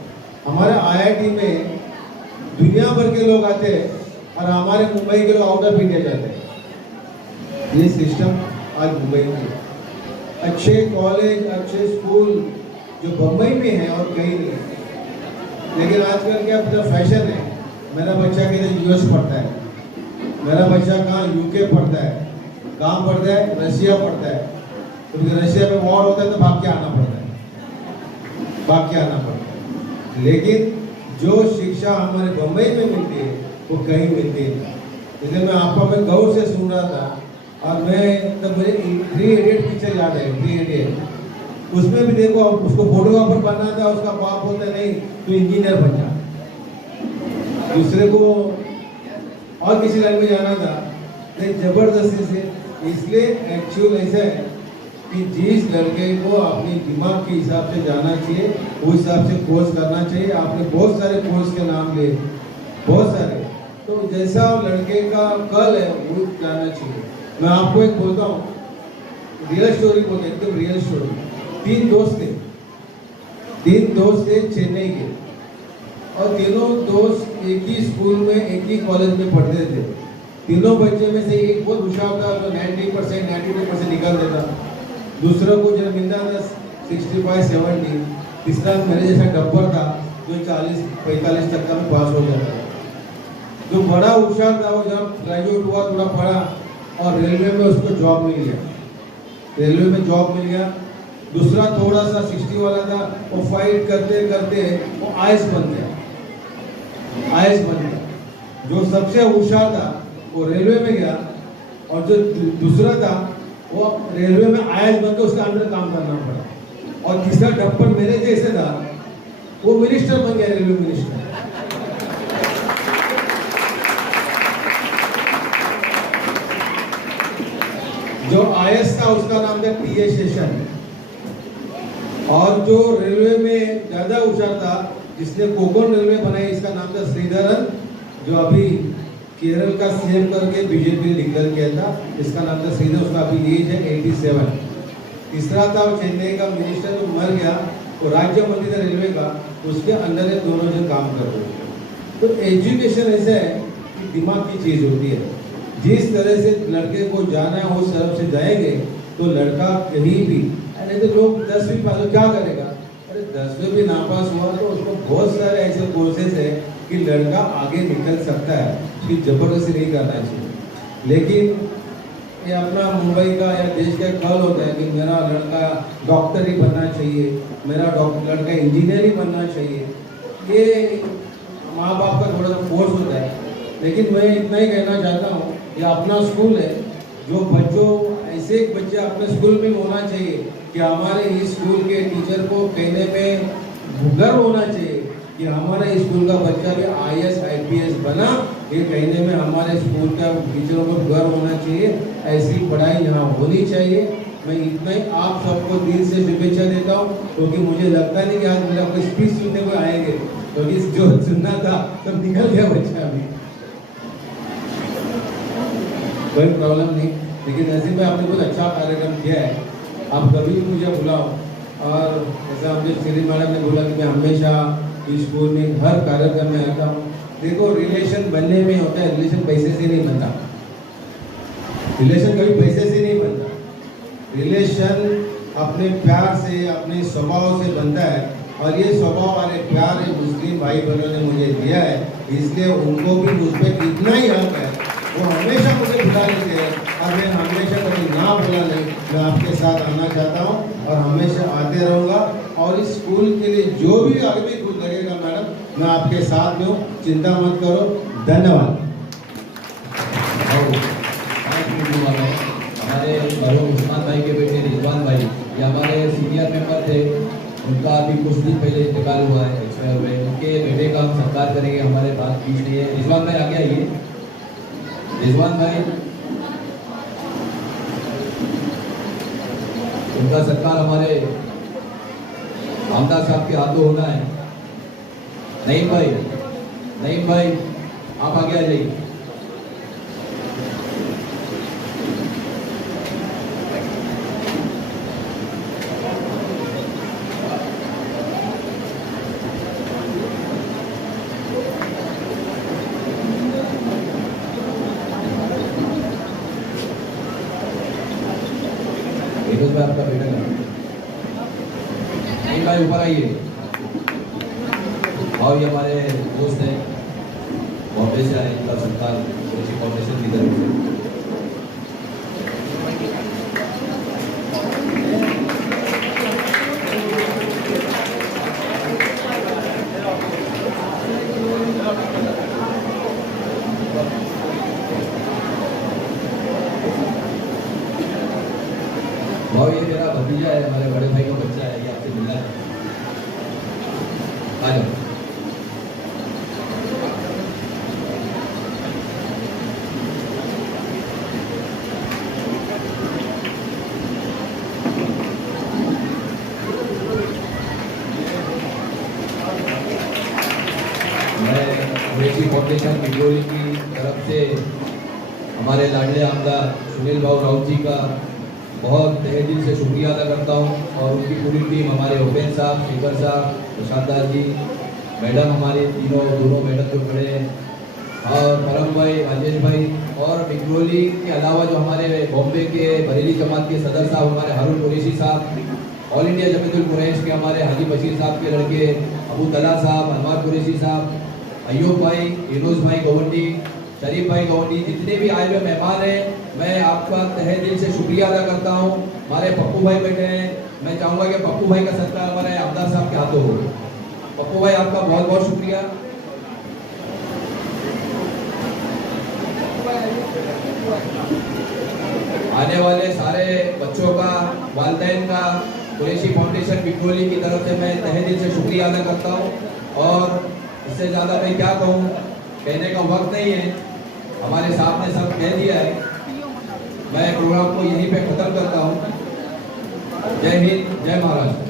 हमारे आईआईटी में दुनिया भर के लोग आते हैं और हमारे मुंबई के लोग आउट ऑफ इंडिया जाते हैं। ये सिस्टम आज मुंबई में है। अच्छे कॉलेज, अच्छे स्कूल जो बम्बई में है और कहीं नहीं है। लेकिन आजकल क्या पूरा फैशन है, मेरा बच्चा किधर यूएस पढ़ता है, मेरा बच्चा कहाँ यूके पढ़ता है, कहाँ पढ़ता है, रशिया पढ़ता है। क्योंकि रशिया में वॉर होता है तो भाग के आना पड़ता है। लेकिन जो शिक्षा हमारे बम्बई में मिलती है वो कहीं मिलती है। इसलिए मैं आपको मैं गौर से सुन रहा था और मैं तब मुझे 3 इडियट पिक्चर याद है। 3 इडियट उसमें भी देखो, उसको फोटोग्राफर बनना था, उसका बाप बोलता नहीं तो इंजीनियर बन जा, दूसरे को और किसी लाइन में जाना था, लेकिन जबरदस्ती से। इसलिए एक्चुअल ऐसा है कि जिस लड़के को अपने दिमाग के हिसाब से जाना चाहिए उस हिसाब से कोर्स करना चाहिए। आपने बहुत सारे कोर्स के नाम लिए, बहुत सारे, तो जैसा लड़के का कल है वो जाना चाहिए। मैं आपको एक बोलता हूँ, रियल स्टोरी बोलते, एकदम रियल स्टोरी। 3 दोस्त थे चेन्नई के और तीनों दोस्त एक ही स्कूल में एक ही कॉलेज में पढ़ते थे। तीनों बच्चे में से एक बहुत होशियार था, तो 90% 92% निकाल देता। दूसरा को जब मिलता था 65-70, तीसरा मेरे जैसा गब्बर था जो 40-45 तक का में पास हो जाता था। जो बड़ा होशियार था वो जब ग्रेजुएट हुआ, थोड़ा पढ़ा और रेलवे में उसको जॉब मिल गया। रेलवे में जॉब मिल गया दूसरा थोड़ा सा 60 वाला था, वो फाइट करते करते वो आईएएस बन गया। आईएएस बन गया। जो सबसे होशियार था वो रेलवे में गया, और जो दूसरा था वो रेलवे में आईएएस बन के उसके अंदर काम करना पड़ा, और तीसरा डब्बर मेरे जैसे था, वो मिनिस्टर बन गया, रेलवे मिनिस्टर। जो आईएएस था उसका नाम था टीए शेषन, और जो रेलवे में ज्यादा होशियार था, जिसने कोकण रेलवे बनाई, इसका नाम था श्रीधरन, जो अभी केरल का सीएम करके बीजेपी ने डिक्लेयर किया था, इसका नाम था श्रीधर, उसका अभी एज है 87। तीसरा था वो चेन्नई का मिनिस्टर जो मर गया, वो राज्य मंत्री था रेलवे का, उसके अंदर ये दोनों जन काम कर रहे थे। तो एजुकेशन ऐसा है कि दिमाग की चीज होती है। जिस तरह से लड़के को जाना है उस तरफ से जाएंगे तो लड़का कहीं भी, अरे तो लोग 10वीं पास हो क्या करेगा, अरे 10वीं भी नापास हुआ तो उसको बहुत सारे ऐसे कोर्सेज है कि लड़का आगे निकल सकता है, उसकी जबरदस्ती नहीं करना चाहिए। लेकिन ये अपना मुंबई का या देश का कल होता है कि मेरा लड़का डॉक्टर ही बनना चाहिए, मेरा लड़का इंजीनियर ही बनना चाहिए, ये माँ बाप का थोड़ा सा फोर्स होता है। लेकिन मैं इतना ही कहना चाहता हूँ, ये अपना स्कूल है, जो बच्चों ऐसे बच्चे अपने स्कूल में होना चाहिए कि हमारे इस स्कूल के टीचर को कहने में गर्व होना चाहिए कि हमारे स्कूल का बच्चा भी आईएएस आईपीएस बना, ये कहने में हमारे स्कूल का टीचरों को गर्व होना चाहिए। ऐसी पढ़ाई यहाँ होनी चाहिए। मैं इतना ही आप सबको दिल से शुभेच्छा देता हूँ, क्योंकि मुझे लगता नहीं कि आज मेरा कोई स्पीच सुनने को आएंगे, क्योंकि जो सुनना था सब निकल गया बच्चा अभी, कोई प्रॉब्लम नहीं। लेकिन ऐसे में आपने बहुत अच्छा कार्यक्रम किया है, आप कभी भी मुझे बुलाओ। और जैसा हमने श्री मैडम ने बोला कि मैं हमेशा इस स्कूल में हर कार्यक्रम में आता हूँ। देखो, रिलेशन बनने में होता है, रिलेशन पैसे से नहीं बनता, रिलेशन कभी पैसे से नहीं बनता। रिलेशन अपने प्यार से, अपने स्वभाव से बनता है, और ये स्वभाव वाले प्यार मुस्लिम भाई बहनों ने मुझे दिया है, इसलिए उनको भी मुझ पर इतना ही हक है, वो हमेशा मुझे बुला लेते हैं, और मैं हमेशा कभी ना बोला नहीं, मैं आपके साथ आना चाहता हूँ और हमेशा आते रहूँगा। और इस स्कूल के लिए जो भी आगे भी कुछ लगेगा मैडम, मैं आपके साथ में हूँ, चिंता मत करो। धन्यवाद। हमारे मरहूम उस्मान भाई के बेटे रिजवान भाई, ये हमारे सीनियर मेंबर थे, उनका अभी कुछ दिन पहले इंतकाल हुआ है, एक्सपायर हुए। उनके बेटे का हम सत्कार करेंगे, हमारे पास बीच नहीं है। रिजवान भाई आगे आइए। रिजवान भाई, उनका सत्कार हमारे आमदार साहब के हाथों होना है। नईम भाई, नईम भाई आप आगे आ जाइए। आपका बेटा नहीं भाई, ऊपर आइए। और ये हमारे दोस्त हैं, बॉम्बे से आए, इनका सत्कार फाउंडेशन की तरफ से। और ये मेरा भतीजा है, हमारे बड़े भाई का बच्चा है, ये आपसे मिलना है। आ जाओ। मैं कुरैशी फाउंडेशन बिजोली की तरफ से हमारे लाडले आमदार सुनील भाऊ राउत जी का बहुत तहे दिल से शुक्रिया अदा करता हूँ, और उनकी पूरी टीम, हमारे हुसैन साहब, शेखर साहब, प्रशांत जी, मैडम हमारे दोनों मैडम जो खड़े हैं, और परम भाई, राजेश भाई, और बिकरोली के अलावा जो हमारे बॉम्बे के बरेली जमात के सदर साहब हमारे हारून कुरैशी साहब, ऑल इंडिया जमीयतुल कुरैश के हमारे हाजी बशीर साहब के लड़के अबू तला साहब, अनवार कुरैशी साहब, अयूब भाई, यूनुस भाई गवंडी, शरीफ भाई गवंडी, जितने भी आए हुए मेहमान हैं, मैं आपका तहे दिल से शुक्रिया अदा करता हूँ। हमारे पप्पू भाई बैठे हैं, मैं चाहूँगा कि पप्पू भाई का सत्कार हमारे आमदार साहब के हाथों हो। पप्पू भाई आपका बहुत बहुत शुक्रिया। आने वाले सारे बच्चों का, वालिदैन का कुरैशी फाउंडेशन बिक्रोली की तरफ से मैं तहे दिल से शुक्रिया अदा करता हूँ। और इससे ज़्यादा मैं क्या कहूँ, कहने का वक्त नहीं है, हमारे साहब ने सब कह दिया है। मैं प्रोग्राम को यहीं पे ख़त्म करता हूँ। जय हिंद, जय महाराष्ट्र।